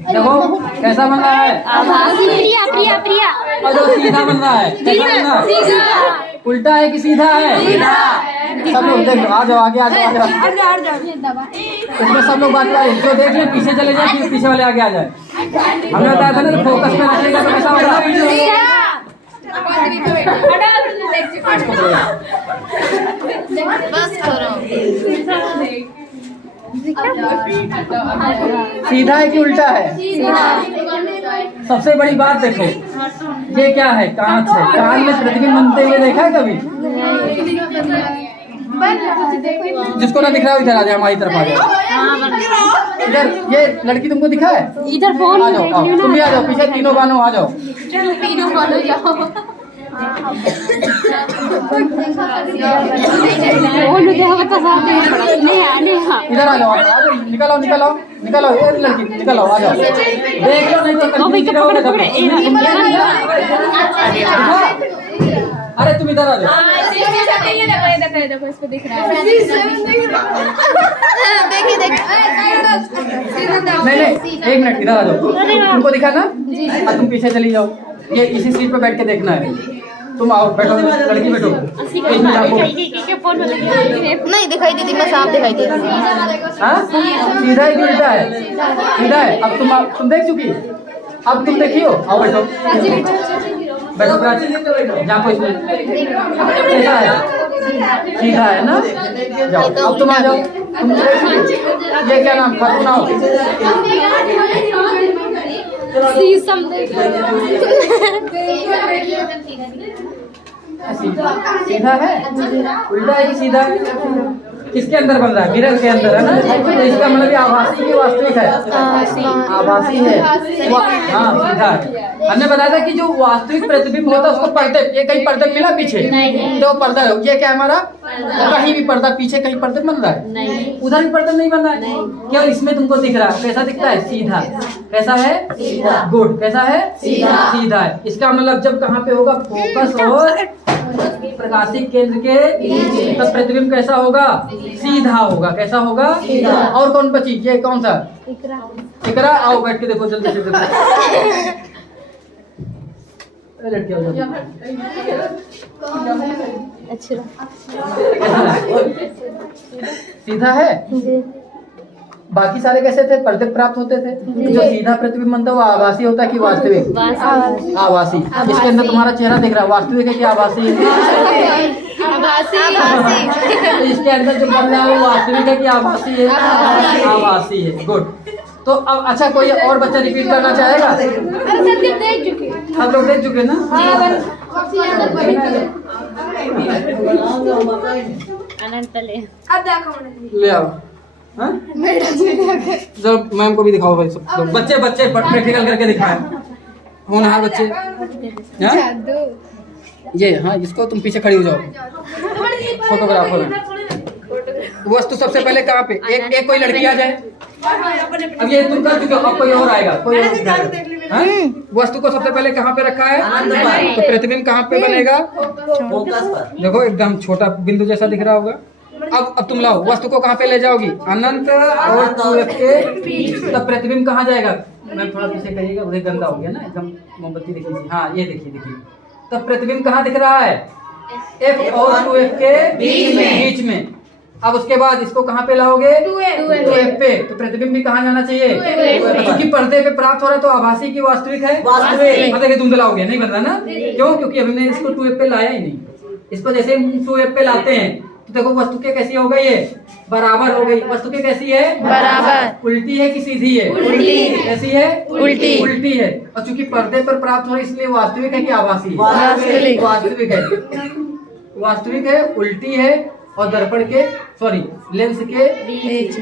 देखो कैसा बन रहा है? प्रिया प्रिया प्रिया और जो सीधा बन रहा है, कैसा बन रहा है? उल्टा है कि सीधा है? सब लोग देखो, आ जाओ आगे, आ जाओ, आ जाओ। इसमें सब लोग बात करें, जो देख ले पीछे चले जाए, फिर पीछे वाले आगे आ जाए। हमने बताया था ना फोकस में रखिएगा तो कैसा होगा? बस करो। सीधा है कि उल्टा है? सबसे बड़ी बात देखो, ये क्या है? कांच है। कांच में प्रतिबिंब बनते हुए देखा है कभी? जिसको ना दिख रहा हो इधर आ जाए, हमारी तरफ आ जाए। इधर ये लड़की तुमको दिखा है? इधर फोन आ जाओ, आओ, तुम भी आ जाओ, पीछे तीनों बानो आ जाओ। इधर आ जाओ, आ जाओ, निकल आओ, निकल आओ, निकल आओ, ये लड़की निकल आओ, आ जाओ। देख लो नहीं तो confuse रहोगे सब। अरे तुम इधर आ जाओ। देखो इसको दिख रहा है। नहीं नहीं, एक मिनट इधर आ जाओ। तुमको दिखा ना? अब तुम पीछे चली जाओ, ये इसी सीट पे बैठ के देखना है। तुम आओ, बैठो, लड़की बैठो। नहीं दिखाई दीदी, मैं साफ दिखाई दे रही हूँ। हाँ? सीधा है कि उल्टा है? सीधा है। अब तुम देख चुकी, अब तुम देखियो। आओ बैठो, बैठो प्राची, जाओ इसमें। कैसा है? सीधा है ना? जाओ, अब तुम आ जाओ। तुम ये क्या नाम खातून आओ। सीधा है? उल्टा है कि सीधा है? किसके अंदर बन रहा है? मिरर के अंदर है ना? तो इसका मतलब ये आभासी की वास्तविक है? आभासी है। हाँ सीधा है। हमने बताया था कि जो वास्तविक प्रतिबिंब होता है उसको पर्दे, ये कहीं पर्दे मिला पीछे? तो पर्दा है। ये क्या है हमारा? कहीं भी पर्दा, पीछे कहीं पर्दे बन रहा है? उधर भी पर्दा नहीं बन रहा है? क्या इसमें तुमको दिख रहा है? कैसा दिखता है? सीधा। कैसा है? गुड। कैसा है? सीधा है। इसका मतलब जब कहाँ पे होगा? फोकस और प्रकाशिक केंद्र के तब प्रतिबिंब कैसा होगा? सीधा होगा। कैसा होगा? और कौन बची? ये कौन सा? इकरा। आओ बैठ के देखो जल्दी से। लड़की अच्छा सीधा है? बाकी सारे कैसे थे? पर्दे प्राप्त होते थे। जो सीधा प्रतिबिंब बनता है वो आभासी होता है कि वास्तविक? आभासी। इसके अंदर तुम्हारा चेहरा दिख रहा है, वास्तविक है कि आभासी है? इसके अंदर जो बन रहा है वो वास्तविक है कि आभासी है? आभासी है। गुड। तो अब अच्छा कोई और बच्चा रिपीट करना चाहेगा? सब लोग देख चुके ना? अनंत ले ले आओ। हाँ? जब मैम को भी दिखाओ भाई सब लोग। बच्चे प्रैक्टिकल करके दिखाएं। होनहार बच्चे। हाँ? ये हाँ, इसको तुम पीछे खड़ी हो जाओ, फोटोग्राफर है। वस्तु सबसे पहले कहाँ पे? एक कोई लड़की आ जाए। अब ये तुम कर चुके हो, अब कोई और आएगा, कोई और आएगा। हाँ? वस्तु को सबसे पहले कहाँ पे रखा है? तो प्रतिबिंब कहाँ पे बनेगा? फोकस पर। देखो एकदम छोटा बिंदु जैसा दिख रहा होगा। अब तुम लाओ, वस्तु को कहाँ पे ले जाओगी? अनंत और 2f के बीच। तब प्रतिबिंब कहाँ जाएगा? मैम थोड़ा पीछे कहिएगा, उधर गंदा हो गया ना एकदम। मोमबत्ती देखिए, हाँ ये देखिए। तब प्रतिबिंब कहाँ दिख रहा है? f और 2f के बीच में। अब उसके बाद इसको कहाँ पे लाओगे? 2f पे। तो प्रतिबिंब भी कहाँ जाना चाहिए? क्योंकि पर्दे पे प्राप्त हो रहा है तो आभासी की वास्तविक है? वास्तविक। देखिए धुंधला हो गया, नहीं बन रहा ना? क्यों? क्योंकि अभी मैंने इसको 2f पे लाया ही नहीं। इसको जैसे 2f पे लाते हैं तो देखो वस्तु के कैसी हो गई है? बराबर हो गई। वस्तु के कैसी है? बराबर। उल्टी है कि सीधी है? उल्टी। कैसी है? उल्टी। उल्टी है। और चूंकि पर्दे पर प्राप्त हो रही इसलिए वास्तविक है कि आभासी? वास्तविक है। वास्तविक है, उल्टी है और दर्पण के लेंस के बीच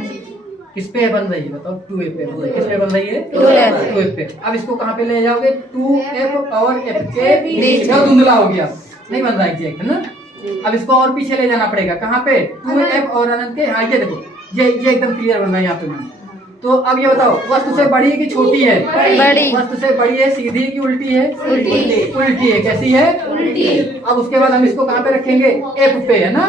किस पे बन रही है? बताओ 2f पे। किस पे बन रही है? 2f पे। अब इसको कहाँ पे ले जाओगे? 2f और f के बीच। धुंधला हो गया, नहीं बन रहा एग्जैक्ट है ना? अब इसको और पीछे ले जाना पड़ेगा। कहाँ पे? 2f और अनंत के। हाँ ये देखो, ये एकदम क्लियर बन रहा है यहाँ पे। तो अब ये बताओ वस्तु से बड़ी है कि छोटी है? बड़ी। वस्तु से बड़ी है, सीधी है कि उल्टी है? उल्टी है। कैसी है? उल्टी। अब उसके बाद हम इसको कहाँ पे रखेंगे? f पे, है ना?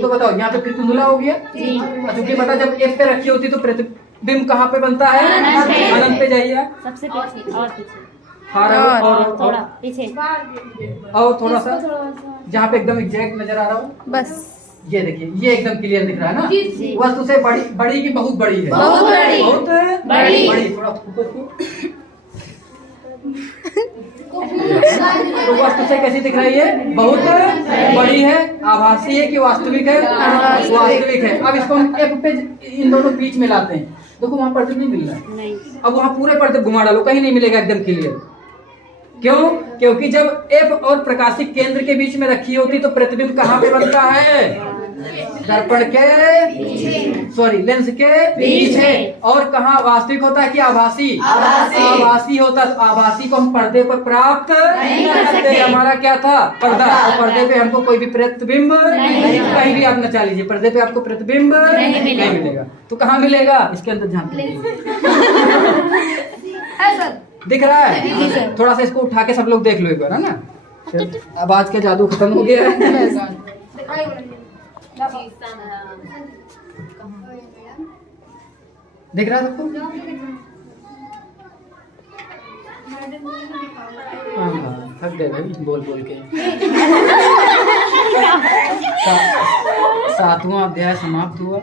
तो बताओ यहाँ पे फिर धुंधला हो गया। क्योंकि पता जब f पे रखी होती तो प्रतिबिंब कहाँ पे बनता है? अनंत पे जाइए। सबसे पीछे और पीछे और थोड़ा पीछे और थोड़ा सा जहाँ पे एकदम एग्जैक्ट नजर आ रहा हो। बस ये देखिए, ये एकदम क्लियर दिख रहा है ना? वस्तु से बड़ी की बहुत बड़ी है? बहुत बड़ी। बहुत बड़ी। थोड़ा फोकस तो वस्तु से कैसी दिख रही है? बहुत बड़ी है। आभासी है कि वास्तविक है? वास्तविक है। अब इसको हम f पे इन दोनों बीच में लाते हैं। देखो वहां पर्दे नहीं मिल रहा है। नहीं। अब वहां पूरे पर्दे घुमा डालो, कहीं नहीं मिलेगा एकदम क्लियर। क्यों? क्योंकि जब f और प्रकाशिक केंद्र के बीच में रखी होती तो प्रतिबिंब कहाँ पे बनता है? दर्पण के लेंस के बीच है। और कहाँ वास्तविक होता है कि आभासी? आभासी होता है। आभासी को हम पर्दे पर प्राप्त नहीं कर सकते। हमारा क्या था? पर्दा। और पर्दे पे हमको कोई भी प्रतिबिंब कहीं भी आप नचा लीजिए, पर्दे पे आपको प्रतिबिंब नहीं मिलेगा। तो कहाँ मिलेगा? इसके अंदर ध्यान दिख रहा है? थोड़ा सा इसको उठा के सब लोग देख लो एक बार, है ना? अब आज का जादू खत्म हो गया है। दिख रहा है सबको? हाँ थक गए भाई बोल के। 7वां अध्याय समाप्त हुआ।